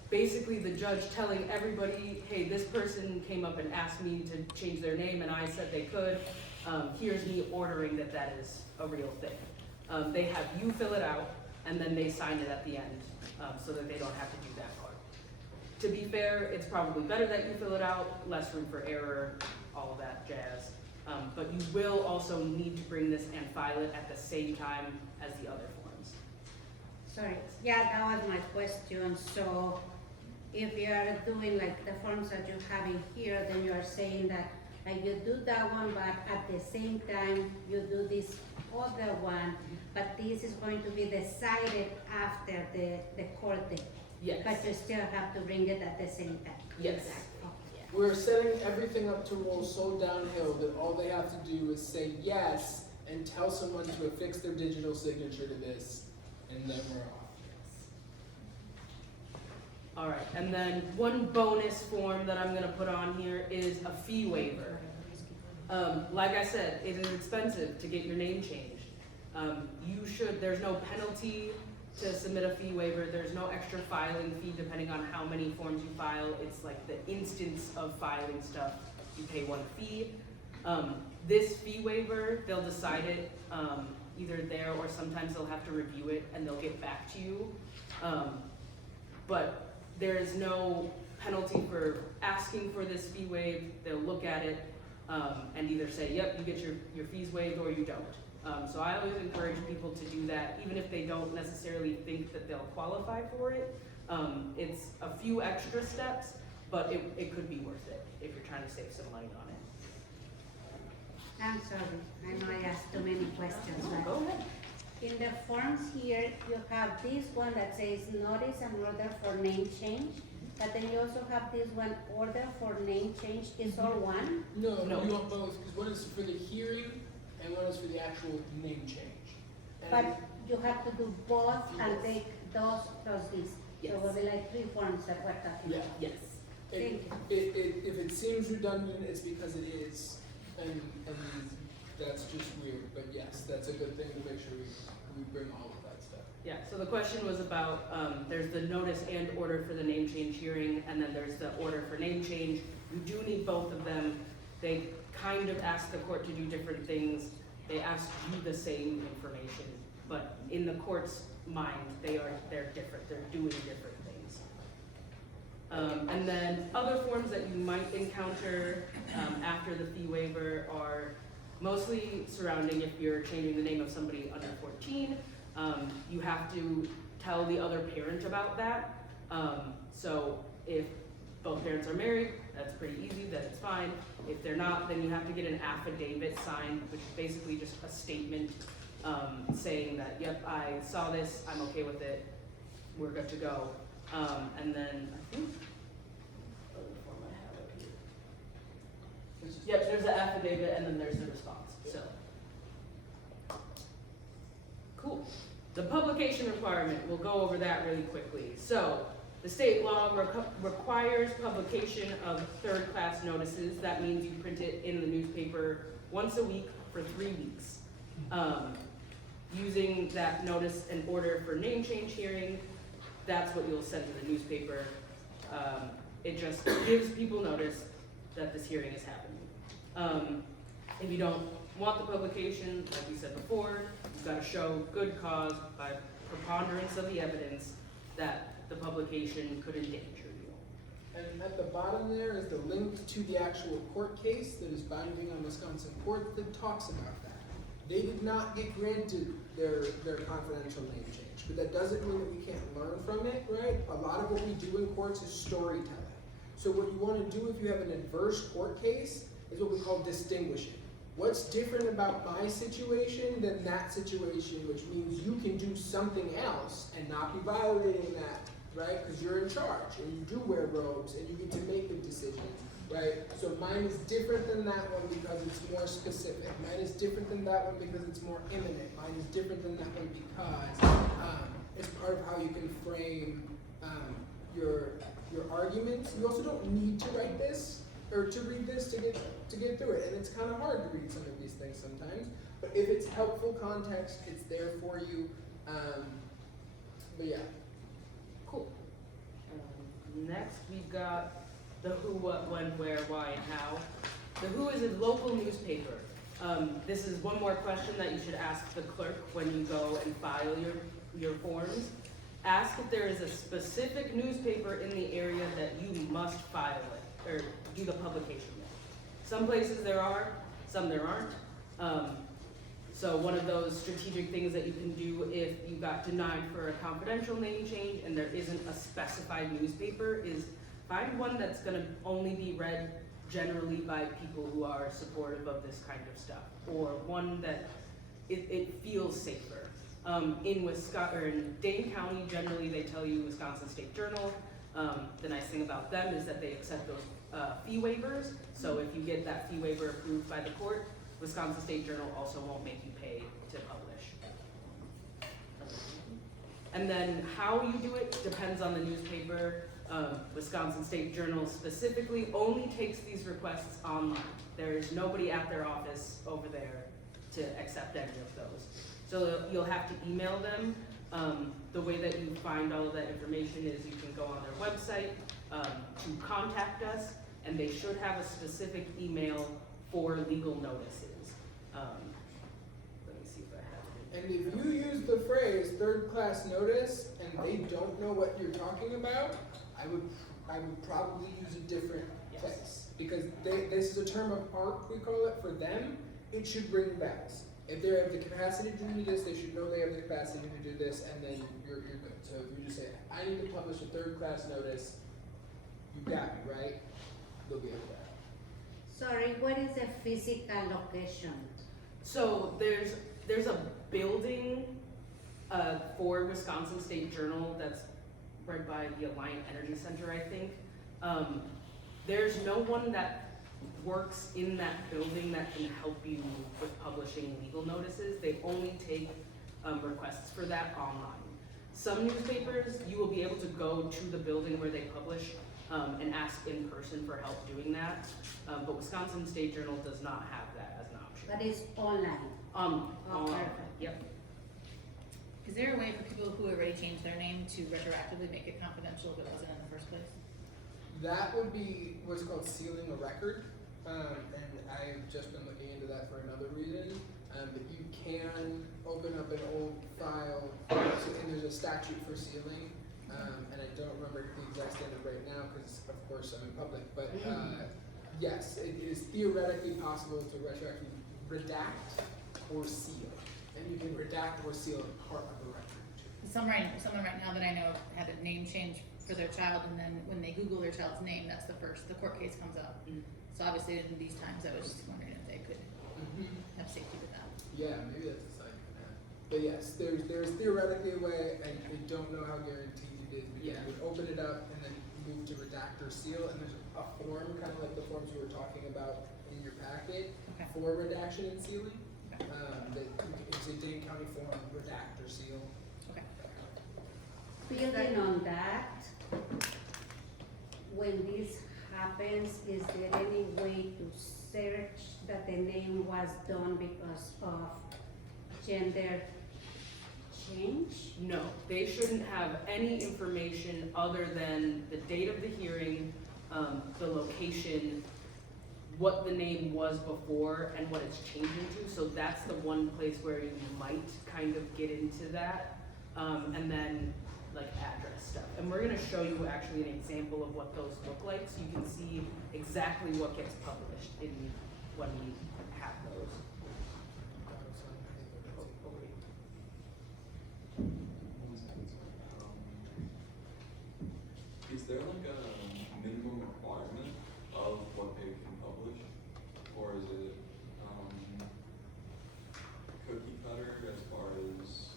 basically the judge telling everybody, hey, this person came up and asked me to change their name and I said they could. Here's me ordering that that is a real thing. They have you fill it out and then they sign it at the end so that they don't have to do that part. To be fair, it's probably better that you fill it out, less room for error, all of that jazz. But you will also need to bring this and file it at the same time as the other forms. Sorry, yeah, that was my question. So if you are doing like the forms that you have in here, then you are saying that like you do that one, but at the same time you do this other one, but this is going to be decided after the court date. Yes. But you still have to bring it at the same time. Yes. Okay. We're setting everything up to roll so downhill that all they have to do is say yes and tell someone to affix their digital signature to this, and then we're off. All right, and then one bonus form that I'm gonna put on here is a fee waiver. Like I said, it is expensive to get your name changed. There's no penalty to submit a fee waiver. There's no extra filing fee depending on how many forms you file. It's like the instance of filing stuff, you pay one fee. This fee waiver, they'll decide it either there or sometimes they'll have to review it and they'll get back to you. But there is no penalty for asking for this fee waived. They'll look at it and either say, yep, you get your fees waived or you don't. So I always encourage people to do that, even if they don't necessarily think that they'll qualify for it. It's a few extra steps, but it could be worth it if you're trying to save some money on it. I'm sorry, I know I asked too many questions. But Go ahead. in the forms here, you have this one that says notice and order for name change, but then you also have this one, order for name change is all one? No, No. you want both, because one is for the hearing and one is for the actual name change. And But you have to do both and take those plus this. Yes. So it will be like 3 forms that we're talking yeah, about. Yes. if it seems redundant, it's because it is, and that's just weird. But yes, that's a good thing to make sure we bring all of that stuff. Yeah, so the question was about, there's the notice and order for the name change hearing, and then there's the order for name change. You do need both of them. They kind of ask the court to do different things. They ask you the same information, but in the court's mind, they're different. They're doing different things. And then other forms that you might encounter after the fee waiver are mostly surrounding if you're changing the name of somebody under 14. You have to tell the other parent about that. So if both parents are married, that's pretty easy, then it's fine. If they're not, then you have to get an affidavit signed, which is basically just a statement saying that, yep, I saw this, I'm okay with it, we're good to go. And then I think, other form I have up here. Yep, there's the affidavit and then there's the response, so. Cool. The publication requirement, we'll go over that really quickly. So, the state law requires publication of third-class notices. That means you print it in the newspaper once a week for 3 weeks. Using that notice and order for name change hearing, that's what you'll send to the newspaper. It just gives people notice that this hearing is happening. If you don't want the publication, like we said before, you've got to show good cause by preponderance of the evidence that the publication could endanger you. And at the bottom there is the link to the actual court case that is binding on Wisconsin court that talks about that. They did not get granted their confidential name change, but that doesn't mean that we can't learn from it, right? A lot of what we do in courts is storytelling. So what you want to do if you have an adverse court case is what we call distinguishing. What's different about my situation than that situation, which means you can do something else and not be violating that, right? Because you're in charge and you do wear robes and you get to make the decision, right? So mine is different than that one because it's more specific. Mine is different than that one because it's more imminent. Mine is different than that one because it's part of how you can frame your arguments. You also don't need to write this, or to read this to get through it. And it's kind of hard to read some of these things sometimes. But if it's helpful context, it's there for you. But yeah. Cool. Next, we've got the who, what, when, where, why, and how. The who is a local newspaper. This is one more question that you should ask the clerk when you go and file your forms. Ask if there is a specific newspaper in the area that you must file it, or do the publication with. Some places there are, some there aren't. So one of those strategic things that you can do if you got denied for a confidential name change and there isn't a specified newspaper is find one that's gonna only be read generally by people who are supportive of this kind of stuff, or one that it feels safer. In Wisconsin, or in Dane County, generally they tell you Wisconsin State Journal. The nice thing about them is that they accept those fee waivers. So if you get that fee waiver approved by the court, Wisconsin State Journal also won't make you pay to publish. And then how you do it depends on the newspaper. Wisconsin State Journal specifically only takes these requests online. There is nobody at their office over there to accept any of those. So you'll have to email them. The way that you find all of that information is you can go on their website to contact us, and they should have a specific email for legal notices. Let me see if I have it. And if you use the phrase third-class notice and they don't know what you're talking about, I would probably use a different place, because this is a term of art, we call it. For them, it should ring bells. If they have the capacity to do this, they should know they have the capacity to do this, and then you're good. So if you just say, I need to publish a third-class notice, you got me, right? They'll be able to. Sorry, what is the physical location? So there's a building for Wisconsin State Journal that's right by the Alliant Energy Center, I think. There's no one that works in that building that can help you with publishing legal notices. They only take requests for that online. Some newspapers, you will be able to go to the building where they publish and ask in person for help doing that. But Wisconsin State Journal does not have that as an option. That is online. Perfect. Yep. Is there a way for people who already changed their name to retroactively make it confidential if it wasn't in the first place? That would be what's called sealing a record, and I've just been looking into that for another reason. But you can open up an old file, and there's a statute for sealing, and I don't remember the exact standard right now because, of course, I'm in public. But yes, it is theoretically possible to retroactively redact or seal, and you can redact or seal a part of the record. Someone right now that I know had a name change for their child, and then when they Google their child's name, that's the court case comes up. So obviously in these times, I was just wondering if they could have safety with that. Yeah, maybe that's a sign for that. But yes, there's theoretically a way. I don't know how guaranteed it is, but yeah, you would open it up and then move to redact or seal, and there's a form, kind of like the forms we were talking about in your packet, for redaction and sealing. It's a Dane County form, redact or seal. Building on that, when this happens, is there any way to search that the name was done because of gender change? No, they shouldn't have any information other than the date of the hearing, the location, what the name was before, and what it's changing to. So that's the one place where you might kind of get into that. And then like address stuff. And we're gonna show you actually an example of what those look like, so you can see exactly what gets published when we have those. Is there like a minimum requirement of what they can publish, or is it cookie cutter as far as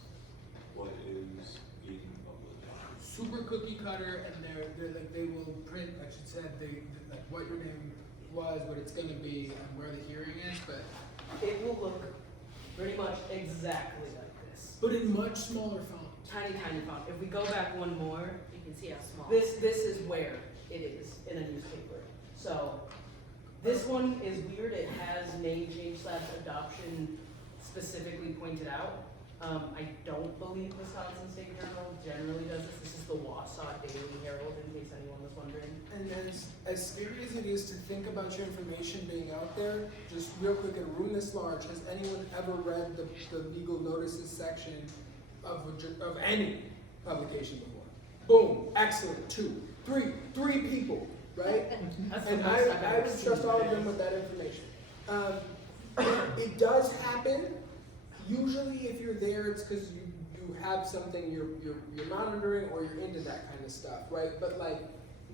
what is being published? Super cookie cutter, and they're like, they will print, I should say, like what your name was, what it's gonna be, and where the hearing is, but It will look pretty much exactly like this. in much smaller font. Tiny, tiny font. If we go back one more, You can see how small. this is where it is in a newspaper. So This one is weird, it has name change / adoption specifically pointed out. I don't believe Wisconsin State Journal generally does this. This is the Wausau Daily Herald, in case anyone was wondering. And as scary as it is to think about your information being out there, just real quick, in a room this large, has anyone ever read the legal notices section of any publication before? Boom, excellent, 2, 3 people, right? That's And the most I've I ever would seen. trust all of them with that information. It does happen. Usually if you're there, it's because you have something you're monitoring or you're into that kind of stuff, right? But like,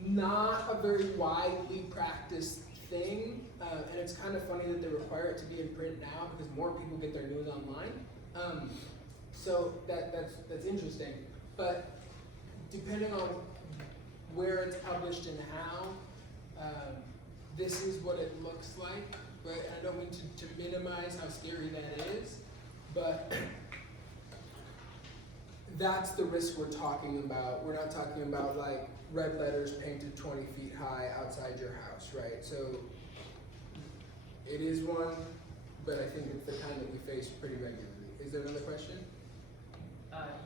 not a very widely practiced thing. And it's kind of funny that they require it to be in print now because more people get their news online. So that's interesting. But depending on where it's published and how, this is what it looks like, right? I don't mean to minimize how scary that is, but that's the risk we're talking about. We're not talking about like red letters painted 20 feet high outside your house, right? So it is one, but I think it's the kind that we face pretty regularly. Is there another question?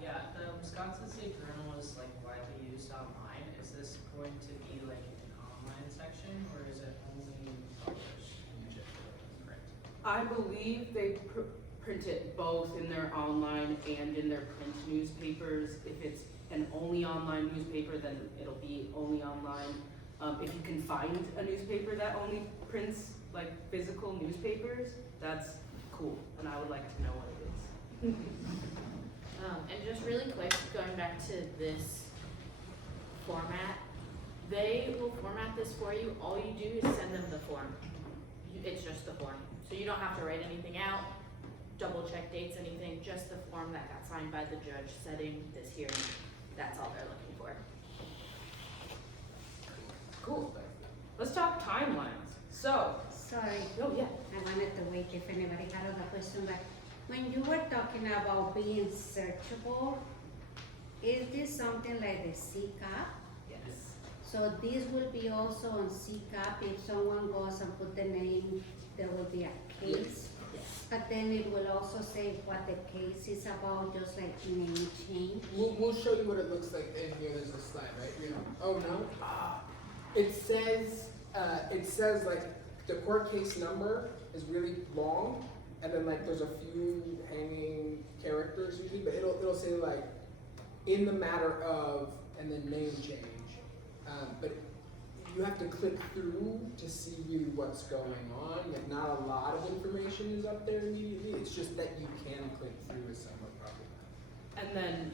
Yeah, the Wisconsin State Journal is like widely used online. Is this going to be like an online section or is it only published in print? I believe they print it both in their online and in their print newspapers. If it's an only online newspaper, then it'll be only online. If you can find a newspaper that only prints like physical newspapers, that's cool, and I would like to know what it is. And just really quick, going back to this format, they will format this for you. All you do is send them the form. It's just the form. So you don't have to write anything out, double check dates, anything, just the form that got signed by the judge setting this hearing. That's all they're looking for. Cool. Let's talk timelines. So, Sorry, oh yeah. I wanted to wait if anybody had other question, but when you were talking about being searchable, is this something like the CCAP? Yes. So this will be also on CCAP, if someone goes and put the name, there will be a case? Yes. But then it will also say what the case is about, just like name change? We'll show you what it looks like in here. There's a slide, right? Yeah. Oh no. It says like the court case number is really long, and then like there's a few hanging characters usually, but it'll say like in the matter of and then name change. But you have to click through to see really what's going on. Like not a lot of information is up there immediately. It's just that you can click through is somewhat problematic. And then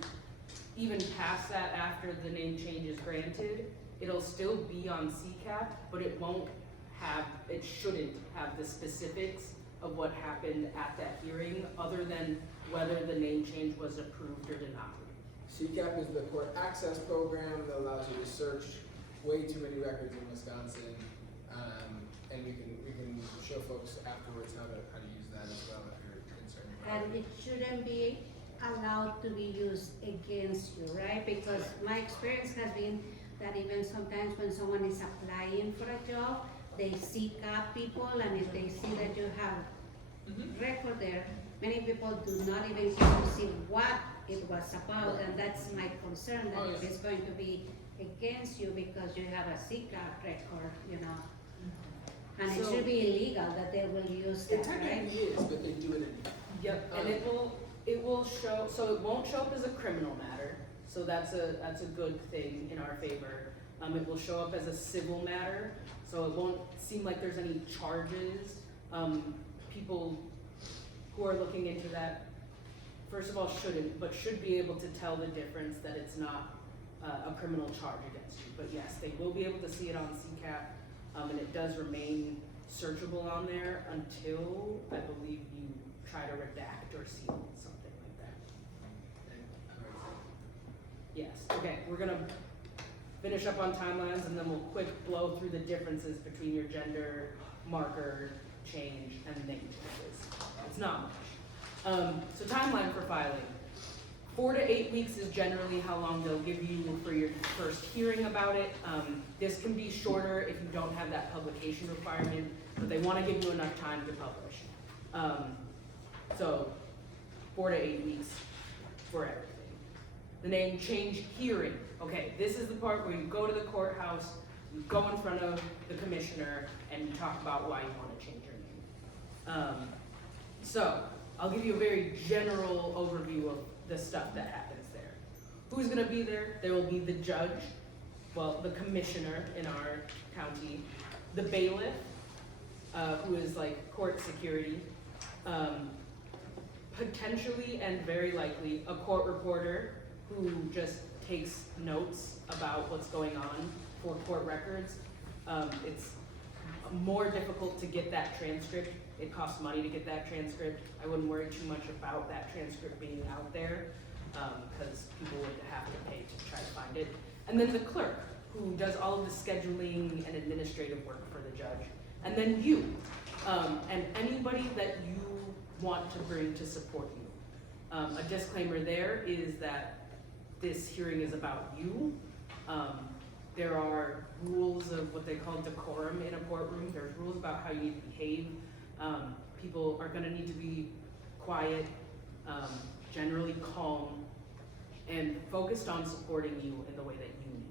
even past that, after the name change is granted, it'll still be on CCAP, but it shouldn't have the specifics of what happened at that hearing, other than whether the name change was approved or denied. CCAP is the court access program that allows you to search way too many records in Wisconsin, and we can show folks afterwards how to use that as well if you're concerned about And it. it shouldn't be allowed to be used against you, right? Because my experience has been that even sometimes when someone is applying for a job, they seek out people, and if they see that you have record there, many people do not even get to see what it was about, and that's my concern, that if it's going to be against you because you have a CCAP record, you know. And it So- should be illegal that they will use It that, right? technically is, but they do it anyway. Yep, and it will show, so it won't show up as a criminal matter, so that's a good thing in our favor. It will show up as a civil matter, so it won't seem like there's any charges. People who are looking into that, first of all, shouldn't, but should be able to tell the difference that it's not a criminal charge against you. But yes, they will be able to see it on CCAP, and it does remain searchable on there until, I believe, you try to redact or seal something like that. Yes, okay, we're gonna finish up on timelines, and then we'll quick blow through the differences between your gender marker change and name changes. It's not much. So timeline for filing. 4 to 8 weeks is generally how long they'll give you for your first hearing about it. This can be shorter if you don't have that publication requirement, but they want to give you enough time to publish. So 4 to 8 weeks for everything. The name change hearing. Okay, this is the part where you go to the courthouse, you go in front of the commissioner, and you talk about why you want to change your name. So I'll give you a very general overview of the stuff that happens there. Who's gonna be there? There will be the judge, well, the commissioner in our county, the bailiff, who is like court security, potentially and very likely a court reporter who just takes notes about what's going on for court records. It's more difficult to get that transcript. It costs money to get that transcript. I wouldn't worry too much about that transcript being out there because people would have to pay to try to find it. And then the clerk, who does all of the scheduling and administrative work for the judge. And then you, and anybody that you want to bring to support you. A disclaimer there is that this hearing is about you. There are rules of what they call decorum in a courtroom. There's rules about how you need to behave. People are gonna need to be quiet, generally calm, and focused on supporting you in the way that you need.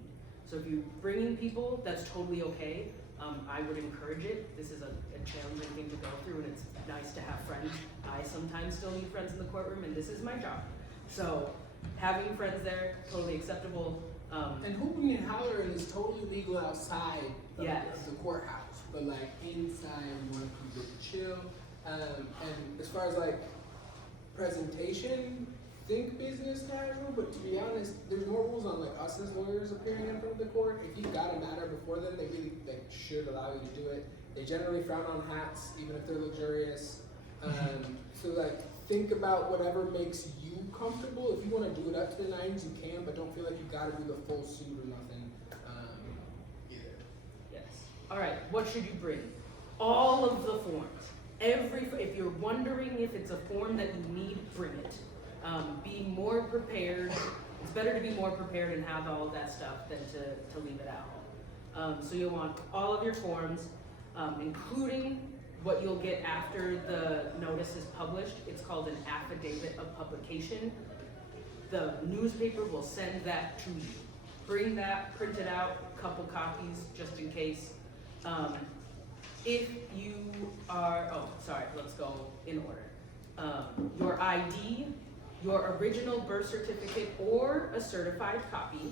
So if you're bringing people, that's totally okay. I would encourage it. This is a challenging thing to go through, and it's nice to have friends. I sometimes still need friends in the courtroom, and this is my job. So having friends there, totally acceptable. And hooping and hollering is totally legal outside of, Yes. of the courthouse, but like inside, you want to keep it chill. And as far as like presentation, think business casual, but to be honest, there's more rules on like us as lawyers appearing in front of the court. If you've got a matter before then, they should allow you to do it. They generally frown on hats, even if they're luxurious. So like, think about whatever makes you comfortable. If you want to do it up to the 90s, you can, but don't feel like you got to do the full suit or nothing either. Yes. All right, what should you bring? All of the forms. If you're wondering if it's a form that you need, bring it. Be more prepared. It's better to be more prepared and have all of that stuff than to leave it at home. So you'll want all of your forms, including what you'll get after the notice is published. It's called an affidavit of publication. The newspaper will send that to you. Bring that, print it out, a couple copies just in case. If you are, let's go in order. Your ID, your original birth certificate or a certified copy,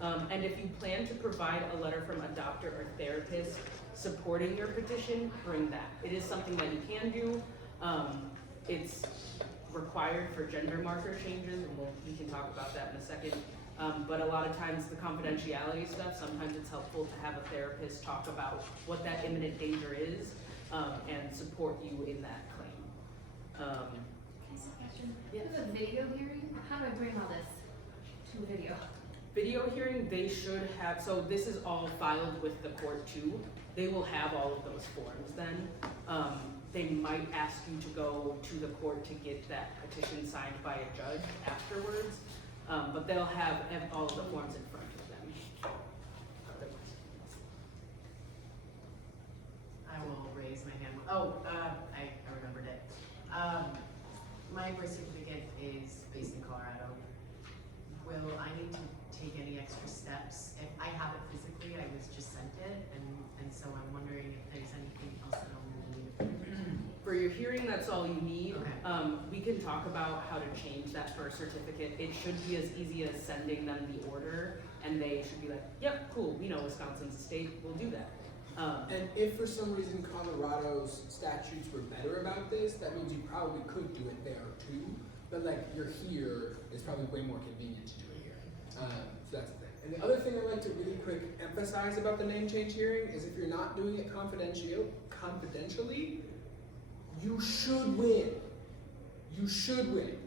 and if you plan to provide a letter from a doctor or therapist supporting your petition, bring that. It is something that you can do. It's required for gender marker changes, and we can talk about that in a second. But a lot of times the confidentiality stuff, sometimes it's helpful to have a therapist talk about what that imminent danger is and support you in that claim. Can I ask a question? Yeah. For the video hearing, how do I bring all this to video? Video hearing, they should have, so this is all filed with the court too. They will have all of those forms then. They might ask you to go to the court to get that petition signed by a judge afterwards, but they'll have all of the forms in front of them. I will raise my hand. I remembered it. My birth certificate is based in Colorado. Will I need to take any extra steps? If I have it physically, I was just sent it, and so I'm wondering if there's anything else that I'll need. For your hearing, that's all you need. Okay. We can talk about how to change that birth certificate. It should be as easy as sending them the order, and they should be like, yep, cool, we know Wisconsin's a state, we'll do that. And if for some reason Colorado's statutes were better about this, that means you probably could do it there too. But like, you're here, it's probably way more convenient to do it here. So that's the thing. And the other thing I'd like to really quick emphasize about the name change hearing is if you're not doing it confidentially, you should win. You should win.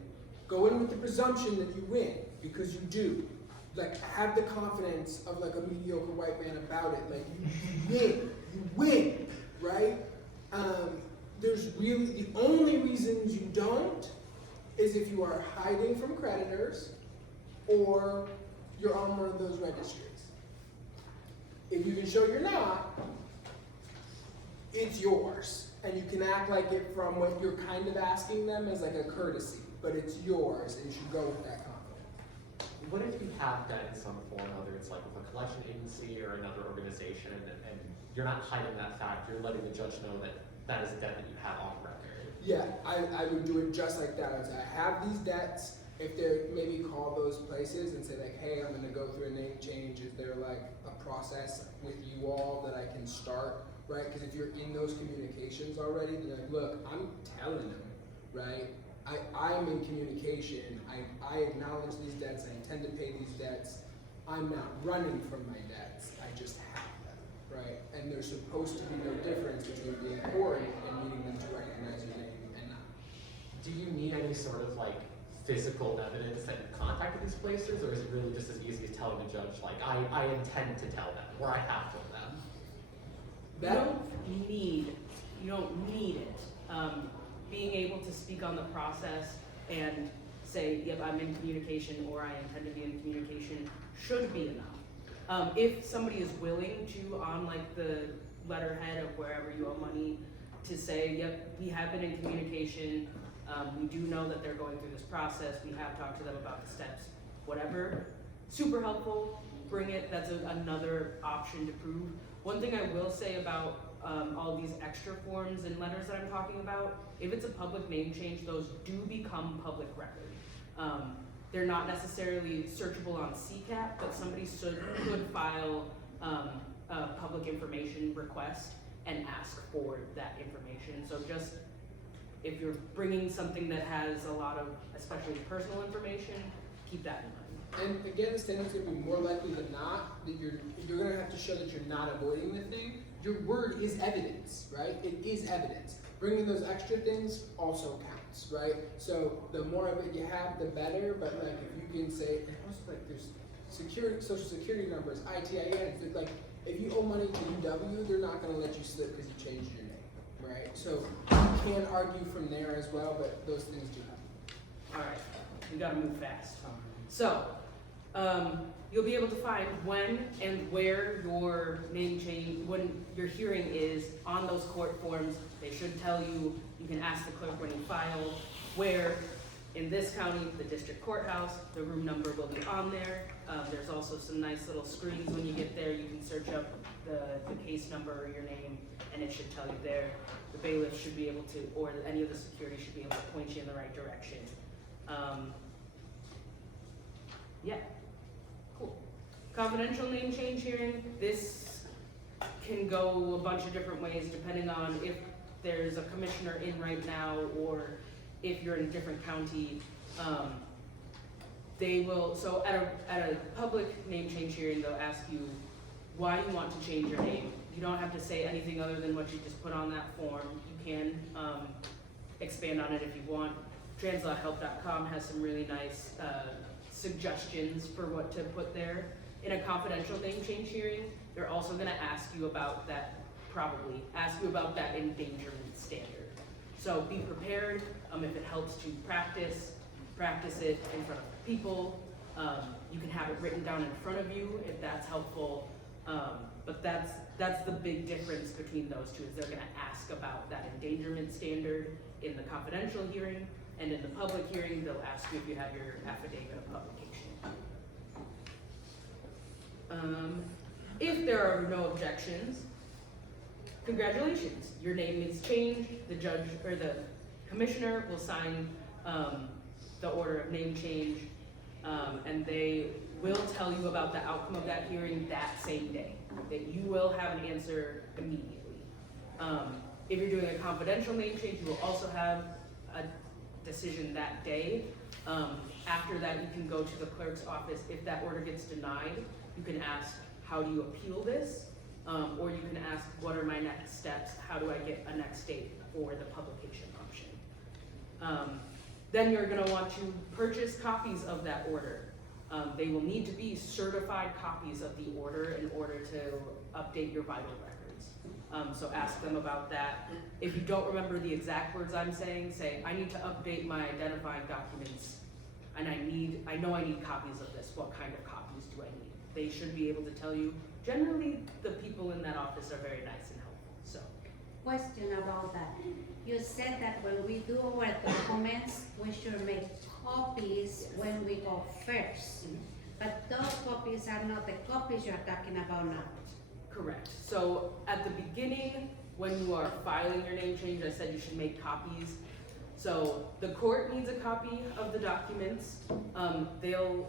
Go in with the presumption that you win, because you do. Like, have the confidence of like a mediocre white man about it. Like, you win, right? There's really, the only reasons you don't is if you are hiding from creditors or you're on one of those registries. If you can show you're not, it's yours. And you can act like it from what you're kind of asking them as like a courtesy, but it's yours and you should go with that confidence. What if you have debt in some form, whether it's like with a collection agency or another organization, and you're not hiding that fact, you're letting the judge know that that is a debt that you have on record? Yeah, I would do it just like that. I would say, I have these debts. If they're, maybe call those places and say like, hey, I'm gonna go through a name change. Is there like a process with you all that I can start, right? Because if you're in those communications already, then you're like, look, I'm telling them, right? I'm in communication. I acknowledge these debts. I intend to pay these debts. I'm not running from my debts. I just have them, right? And there's supposed to be no difference between being poor and needing them to recognize your name and not. Do you need any sort of like physical evidence that you contacted these places, or is it really just as easy as telling the judge, like, I intend to tell them, or I have told them? You don't need it. Being able to speak on the process and say, yep, I'm in communication or I intend to be in communication should be enough. If somebody is willing to, on like the letterhead of wherever you owe money, to say, yep, we have been in communication, we do know that they're going through this process, we have talked to them about the steps, whatever, super helpful, bring it, that's another option to prove. One thing I will say about all of these extra forms and letters that I'm talking about, if it's a public name change, those do become public record. They're not necessarily searchable on CCAP, but somebody could file a public information request and ask for that information. So just, if you're bringing something that has a lot of, especially personal information, keep that in mind. And again, the standard's gonna be more likely than not that you're gonna have to show that you're not avoiding the thing. Your word is evidence, right? It is evidence. Bringing those extra things also counts, right? So the more of it you have, the better. But like if you can say, and also like there's security, social security numbers, ITINs. Like if you owe money to UW, they're not gonna let you slip because you changed your name, right? So you can argue from there as well, but those things do happen. All right, we gotta move fast. So, you'll be able to find when and where your name change, when your hearing is on those court forms. They should tell you, you can ask the clerk when you file, where in this county, the district courthouse, the room number will be on there. There's also some nice little screens when you get there. You can search up the case number or your name, and it should tell you there. The bailiff should be able to, or any of the security should be able to point you in the right direction. Yeah, cool. Confidential name change hearing, this can go a bunch of different ways depending on if there's a commissioner in right now or if you're in a different county. They will, so at a public name change hearing, they'll ask you why you want to change your name. You don't have to say anything other than what you just put on that form. You can expand on it if you want. Translawhelp.com has some really nice suggestions for what to put there. In a confidential name change hearing, they're also gonna ask you about that, probably, ask you about that endangerment standard. So be prepared, if it helps to practice it in front of people. You can have it written down in front of you if that's helpful. But that's the big difference between those two, is they're gonna ask about that endangerment standard in the confidential hearing, and in the public hearing, they'll ask you if you have your affidavit of publication. If there are no objections, congratulations, your name is changed. The judge or the commissioner will sign the order of name change, and they will tell you about the outcome of that hearing that same day, that you will have an answer immediately. If you're doing a confidential name change, you will also have a decision that day. After that, you can go to the clerk's office. If that order gets denied, you can ask, how do you appeal this? Or you can ask, what are my next steps? How do I get a next date for the publication option? Then you're gonna want to purchase copies of that order. They will need to be certified copies of the order in order to update your vital records. words. So ask them about that. If you don't remember the exact words I'm saying, say, I need to update my identifying documents and I know I need copies of this. What kind of copies do I need? They should be able to tell you. Generally, the people in that office are very nice and helpful, so. Question about that. You said that when we do our documents, we should make copies when we go first. But those copies are not the copies you're talking about now. Correct. So at the beginning, when you are filing your name change, I said you should make copies. So the court needs a copy of the documents. They'll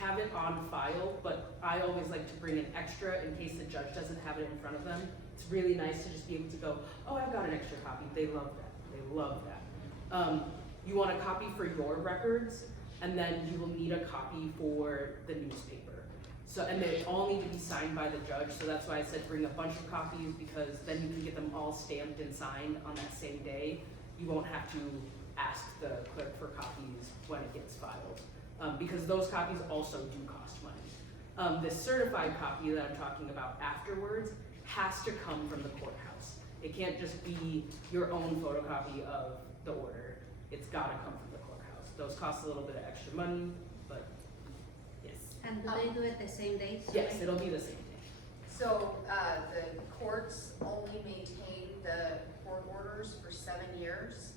have it on file, but I always like to bring an extra in case the judge doesn't have it in front of them. It's really nice to just be able to go, oh, I've got an extra copy. They love that. They love that. You want a copy for your records, and then you will need a copy for the newspaper. So, and they all need to be signed by the judge, so that's why I said bring a bunch of copies, because then you can get them all stamped and signed on that same day. You won't have to ask the clerk for copies when it gets filed, because those copies also do cost money. The certified copy that I'm talking about afterwards has to come from the courthouse. It can't just be your own photocopy of the order. It's gotta come from the courthouse. Those cost a little bit of extra money, but yes. And do they do it the same day? Yes, it'll be the same thing. So, the courts only maintain the court orders for 7 years.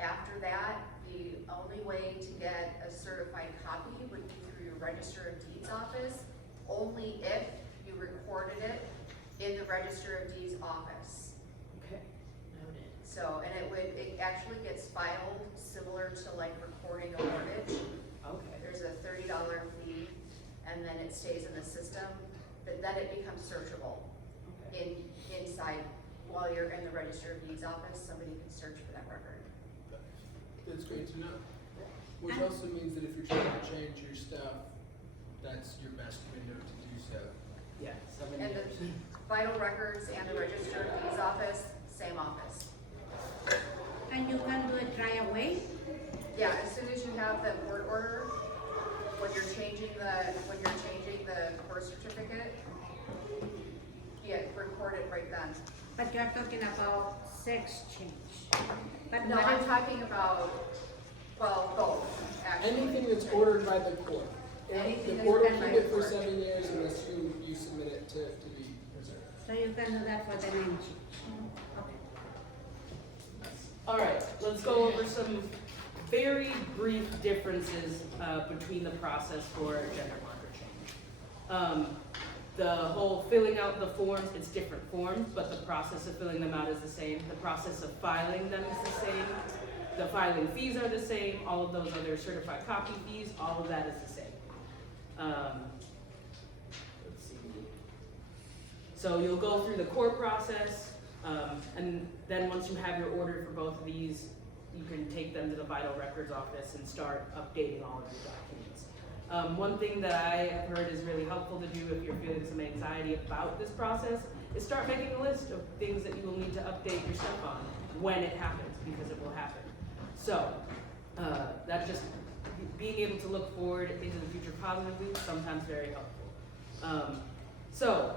After that, the only way to get a certified copy would be through your Register of Deeds office, only if you recorded it in the Register of Deeds office. Okay. Noted. So, and it actually gets filed similar to like recording a mortgage. Okay. There's a $30 fee, and then it stays in the system, but then it becomes searchable. Okay. Inside, while you're in the Register of Deeds office, somebody can search for that record. That's great to know. Which also means that if you're trying to change your stuff, that's your best window to do so. Yeah, 7 And years. the vital records and the Register of Deeds office, same office. And you can do it right away? Yeah, as soon as you have the court order, when you're changing the court certificate, record it right then. But you're talking about sex change. But No, what I'm if- talking about, well, both, actually. Anything that's ordered by the court. Anything The that's court will done by keep the it for court. 7 years unless you submit it to be preserved. So you can do that for the name change? Okay. All right, let's go over some very brief differences between the process for gender marker change. The whole filling out the forms, it's different forms, but the process of filling them out is the same. The process of filing them is the same. The filing fees are the same. All of those other certified copy fees, all of that is the same. Let's see. So you'll go through the court process, and then once you have your order for both of these, you can take them to the Vital Records office and start updating all of your documents. One thing that I have heard is really helpful to do if you're feeling some anxiety about this process is start making a list of things that you will need to update your stuff on when it happens, because it will happen. So, that just, being able to look forward into the future positively is sometimes very helpful. So,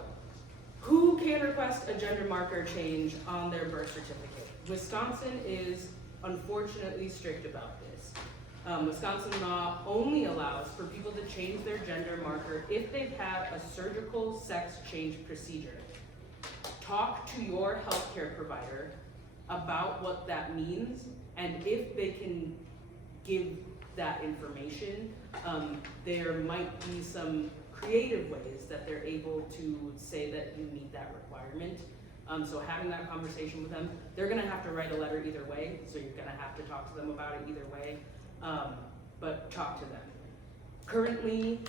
who can request a gender marker change on their birth certificate? Wisconsin is unfortunately strict about this. Wisconsin law only allows for people to change their gender marker if they've had a surgical sex change procedure. Talk to your healthcare provider about what that means, and if they can give that information, there might be some creative ways that they're able to say that you meet that requirement. So having that conversation with them, they're gonna have to write a letter either way, so you're gonna have to talk to them about it either way, but talk to them. Currently,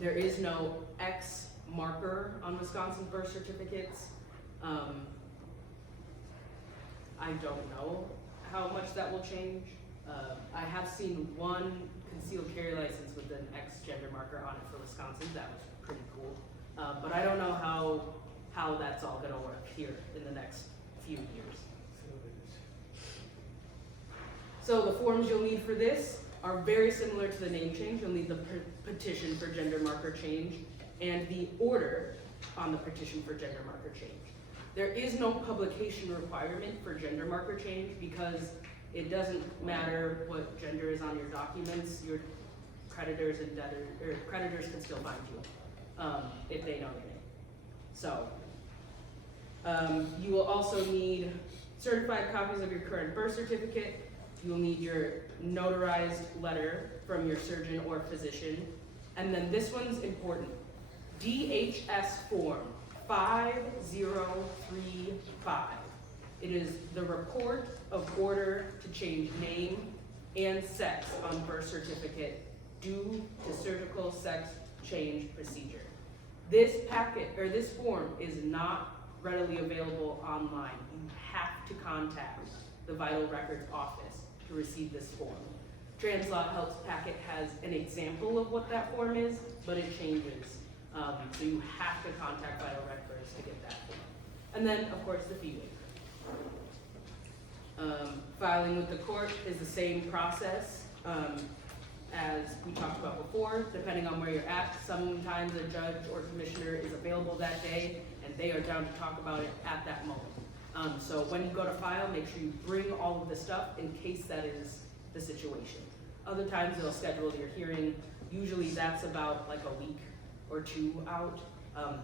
there is no X marker on Wisconsin birth certificates. I don't know how much that will change. I have seen one concealed carry license with an X gender marker on it for Wisconsin. That was pretty cool. But I don't know how that's all gonna work here in the next few years. So the forms you'll need for this are very similar to the name change. You'll need the petition for gender marker change and the order on the petition for gender marker change. There is no publication requirement for gender marker change because it doesn't matter what gender is on your documents, your creditors and debtors, or creditors can still find you, if they know your name. So, you will also need certified copies of your current birth certificate. You will need your notarized letter from your surgeon or physician. And then this one's important. DHS form 5035. It is the report of order to change name and sex on birth certificate due to surgical sex change procedure. This packet, or this form, is not readily available online. You have to contact the Vital Records office to receive this form. Translaw Helps packet has an example of what that form is, but it changes. So you have to contact Vital Records to get that form. And then, of course, the fee waiver. Filing with the court is the same process as we talked about before, depending on where you're at. Sometimes a judge or commissioner is available that day, and they are down to talk about it at that moment. So when you go to file, make sure you bring all of the stuff in case that is the situation. Other times they'll schedule your hearing. Usually that's about like a week or two out.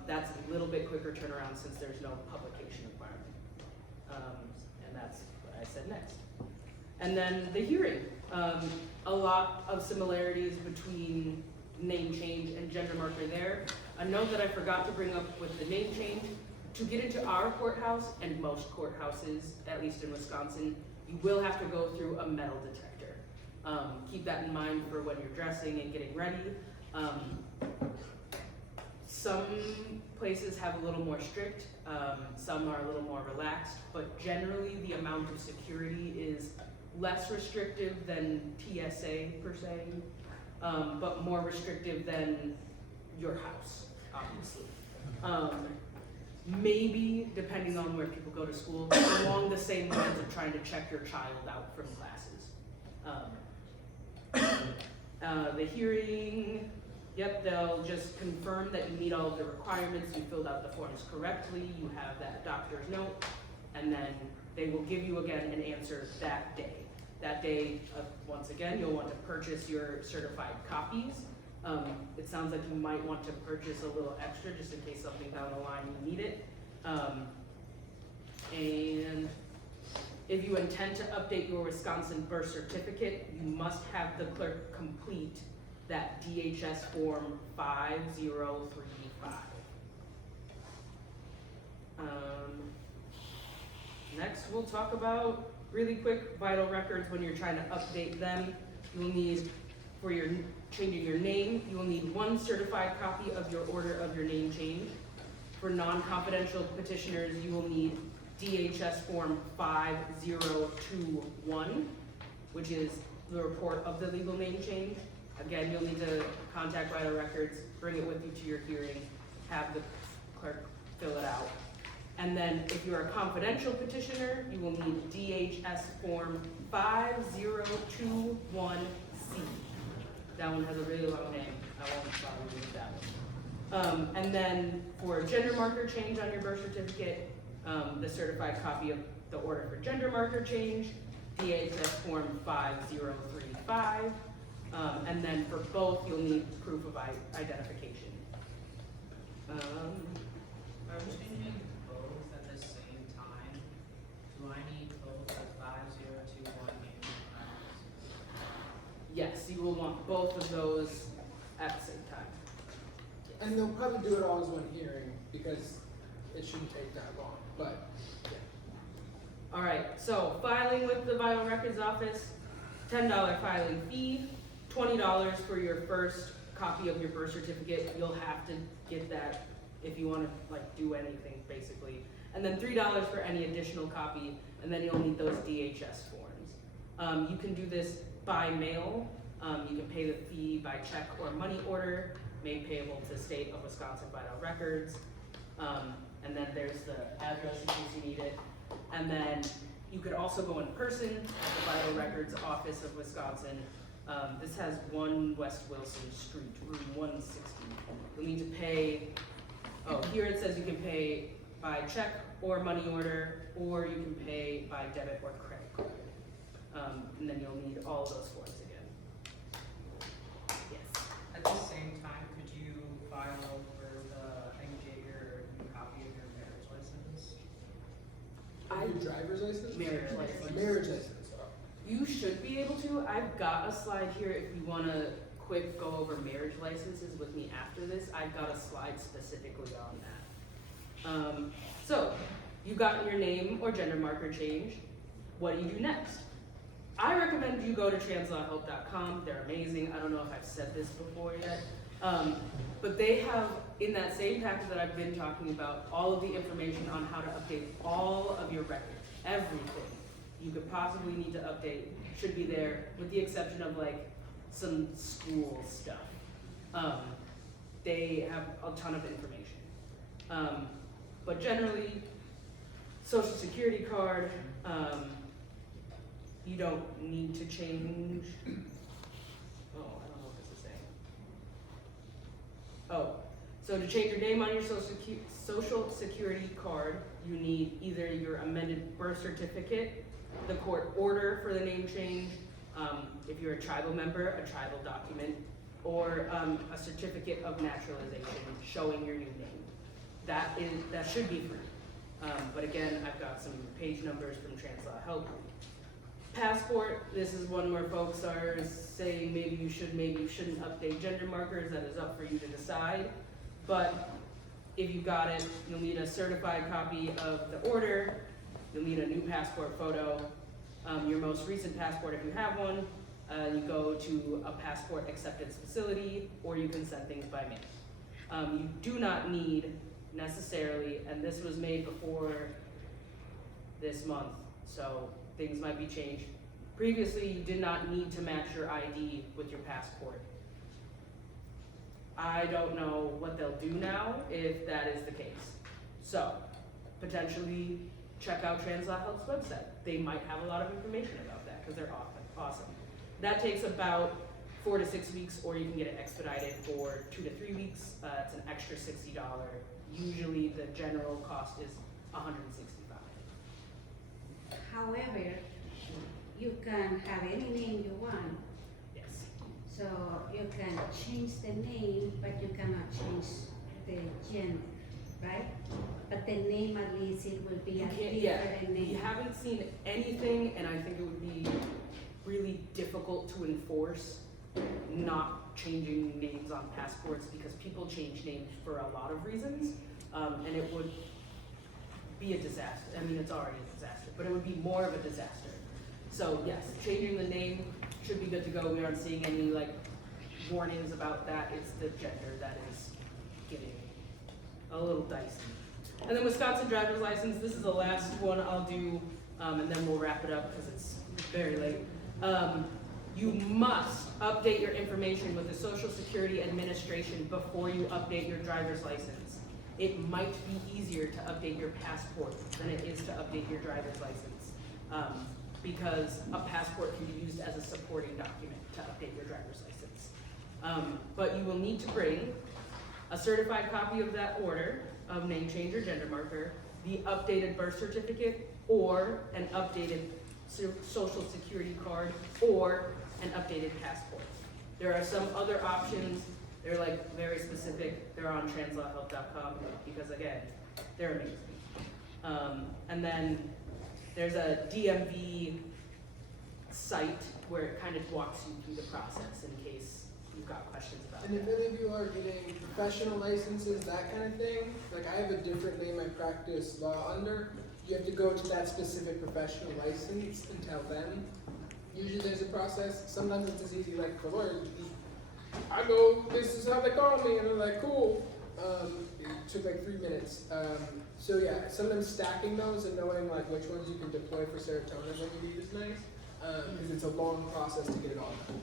That's a little bit quicker turnaround since there's no publication requirement. And that's what I said next. And then the hearing. A lot of similarities between name change and gender marker there. A note that I forgot to bring up with the name change, to get into our courthouse and most courthouses, at least in Wisconsin, you will have to go through a metal detector. Keep that in mind for when you're dressing and getting ready. Some places have a little more strict, some are a little more relaxed, but generally the amount of security is less restrictive than TSA per se, but more restrictive than your house, obviously. Maybe, depending on where people go to school, along the same lines of trying to check your child out from classes. The hearing, yep, they'll just confirm that you meet all of the requirements, you filled out the forms correctly, you have that doctor's note, and then they will give you again an answer that day. That day, once again, you'll want to purchase your certified copies. It sounds like you might want to purchase a little extra just in case something down the line you need it. And if you intend to update your Wisconsin birth certificate, you must have the clerk complete that DHS form 5035. Next, we'll talk about really quick vital records. When you're trying to update them, you'll need, for your changing your name, you will need one certified copy of your order of your name change. For non-confidential petitioners, you will need DHS form 5021, which is the report of the legal name change. Again, you'll need to contact Vital Records, bring it with you to your hearing, have the clerk fill it out. And then if you're a confidential petitioner, you will need DHS form 5021C. That one has a really long name. I won't bother you with that one. And then for gender marker change on your birth certificate, the certified copy of the order for gender marker change, DHS form 5035. And then for both, you'll need proof of identification. Are we changing both at the same time? Do I need both the 5021 and Yes, you will want both of those at the same time. And they'll probably do it all as one hearing because it shouldn't take that long, but yeah. All right, so filing with the Vital Records office, $10 filing fee, $20 for your first copy of your birth certificate. You'll have to get that if you want to like do anything basically. And then $3 for any additional copy, and then you'll need those DHS forms. You can do this by mail. You can pay the fee by check or money order, made payable to State of Wisconsin Vital Records. And then there's the address in case you need it. And then you could also go in person at the Vital Records office of Wisconsin. This has 1 West Wilson Street, room 160. You'll need to pay Oh, here it says you can pay by check or money order, or you can pay by debit or credit card. And then you'll need all of those forms again. Yes. At the same time, could you file for and get your new copy of your marriage license? Your driver's license? Marriage license. Marriage license, oh. You should be able to. I've got a slide here if you want to quick go over marriage licenses with me after this. I've got a slide specifically on that. So, you got your name or gender marker changed. What do you do next? I recommend you go to translawhelp.com. They're amazing. I don't know if I've said this before yet. But they have, in that same package that I've been talking about, all of the information on how to update all of your records. Everything you could possibly need to update should be there, with the exception of like some school stuff. They have a ton of information. But generally, social security card, you don't need to change. Oh, I don't know what this is saying. Oh, so to change your name on your social security card, you need either your amended birth certificate, the court order for the name change, if you're a tribal member, a tribal document, or a certificate of naturalization showing your new name. That should be free. But again, I've got some page numbers from Translaw Help. Passport, this is one where folks are saying maybe you should, maybe you shouldn't update gender markers. That is up for you to decide. But if you got it, you'll need a certified copy of the order. You'll need a new passport photo. Your most recent passport, if you have one. You go to a passport acceptance facility, or you can send things by mail. You do not need necessarily, and this was made before this month, so things might be changed. Previously, you did not need to match your ID with your passport. I don't know what they'll do now if that is the case. So, potentially check out Translaw Help's website. They might have a lot of information about that because they're awesome. That takes about 4 to 6 weeks, or you can get it expedited for 2 to 3 weeks. It's an extra $60. Usually the general cost is $165. However, you can have any name you want. Yes. So you can change the name, but you cannot change the gender, right? But the name, at least it will be a different name. You haven't seen anything, and I think it would be really difficult to enforce not changing names on passports, because people change names for a lot of reasons, and it would be a disaster. I mean, it's already a disaster, but it would be more of a disaster. So yes, changing the name should be good to go. We aren't seeing any like warnings about that. It's the gender that is getting a little dicey. And then Wisconsin driver's license. This is the last one I'll do, and then we'll wrap it up because it's very late. You must update your information with the Social Security Administration before you update your driver's license. It might be easier to update your passport than it is to update your driver's license, because a passport can be used as a supporting document to update your driver's license. But you will need to bring a certified copy of that order of name change or gender marker, the updated birth certificate, or an updated social security card, or an updated passport. There are some other options. They're like very specific. They're on translawhelp.com because again, they're amazing. And then there's a DMV site where it kind of walks you through the process in case you've got questions about And it. if any of you are getting professional licenses, that kind of thing, like I have a different name I practice law under, you have to go to that specific professional license and tell them. Usually there's a process. Sometimes it's as easy like for lawyers, I go, this is how they call me, and they're like, cool. It took like 3 minutes. So yeah, sometimes stacking those and knowing like which ones you can deploy for serotonin when you need is nice, because it's a long process to get it all done.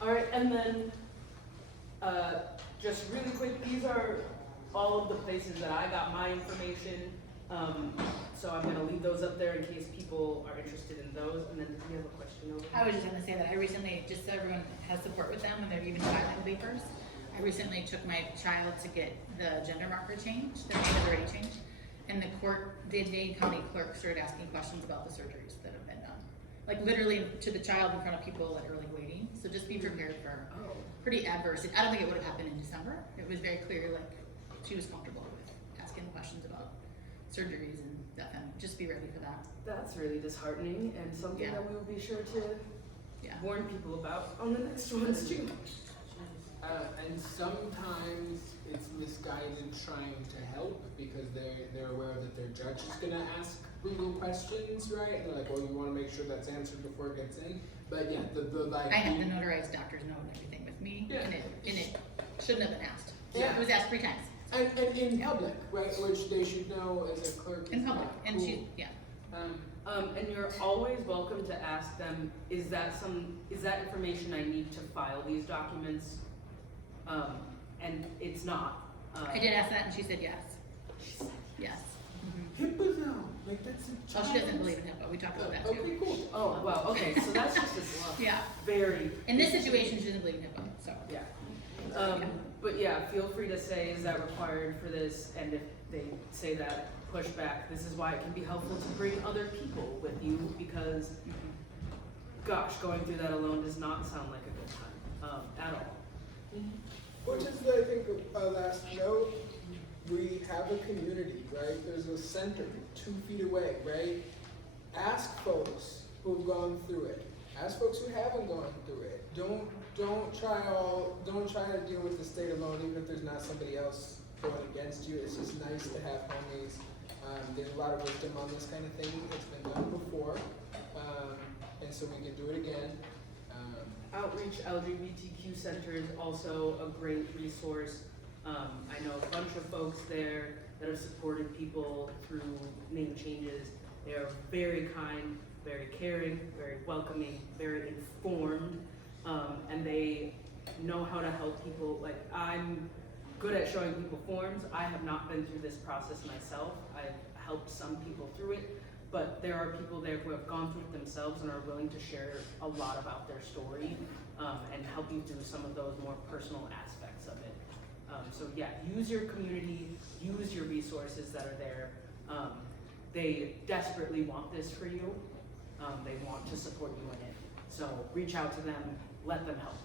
All right, and then just really quick, these are all of the places that I got my information. So I'm gonna leave those up there in case people are interested in those. And then, do you have a question over I was just gonna say that I recently, just so everyone has support with them when they're even filing papers, I I recently took my child to get the gender marker changed, the name has already changed, and the Dade County clerk started asking questions about the surgeries that have been done. Like literally to the child in front of people at early waiting, so just be prepared for pretty adverse. I don't think it would have happened in December. It was very clear, like, she was comfortable with asking questions about surgeries and that kind of, just be ready for that. That's really disheartening and something Yeah. that we will be sure to Yeah. warn people about on the next ones too. And sometimes it's misguided trying to help because they're aware that their judge is gonna ask brutal questions, right? And they're like, well, you wanna make sure that's answered before it gets in. But yeah, the like. I had the notarized doctor's note and everything with me, Yeah. and it shouldn't have been asked. Yeah. It was asked 3 times. And in public, right, which they should know as a clerk. In is public, not and cool. she, yeah. And you're always welcome to ask them, is that information I need to file these documents? And it's not. I did ask that and she said yes. She said Yes. HIPAA though, like that's a Oh, she doesn't believe in HIPAA, we talked about that too. Okay, cool. Oh, well, okay, so that's just a Yeah. very. In this situation, she doesn't believe in HIPAA, so. Yeah. Yeah. But yeah, feel free to say, is that required for this? And if they say that, push back. This is why it can be helpful to bring other people with you because, gosh, going through that alone does not sound like a good time at all. Which is, I think, a last note. We have a community, right? There's a center 2 feet away, right? Ask folks who've gone through it. Ask folks who haven't gone through it. Don't try to deal with the state alone, even if there's not somebody else going against you. It's just nice to have homies. There's a lot of wisdom on this kind of thing. It's been done before, and so we can do it again. Outreach LGBTQ Center is also a great resource. I know a bunch of folks there that have supported people through name changes. They are very kind, very caring, very welcoming, very informed, and they know how to help people. Like, I'm good at showing people forms. I have not been through this process myself. I've helped some people through it, but there are people there who have gone through it themselves and are willing to share a lot about their story and help you through some of those more personal aspects of it. So yeah, use your community, use your resources that are there. They desperately want this for you. They want to support you in it. So reach out to them, let them help.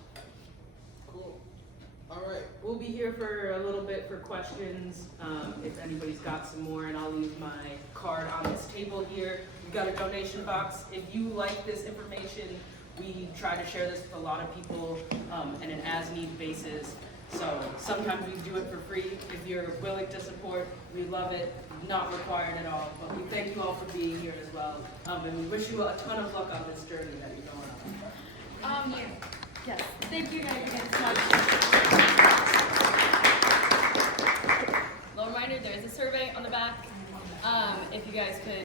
Cool. All right. We'll be here for a little bit for questions, if anybody's got some more, and I'll leave my card on this table here. We've got a donation box. If you like this information, we try to share this with a lot of people on an as-need basis. So sometimes we do it for free. If you're willing to support, we love it. Not required at all, but we thank you all for being here as well. And we wish you a ton of luck on this journey that you're going on. Yes, thank you guys again so much. Little reminder, there is a survey on the back. If you guys could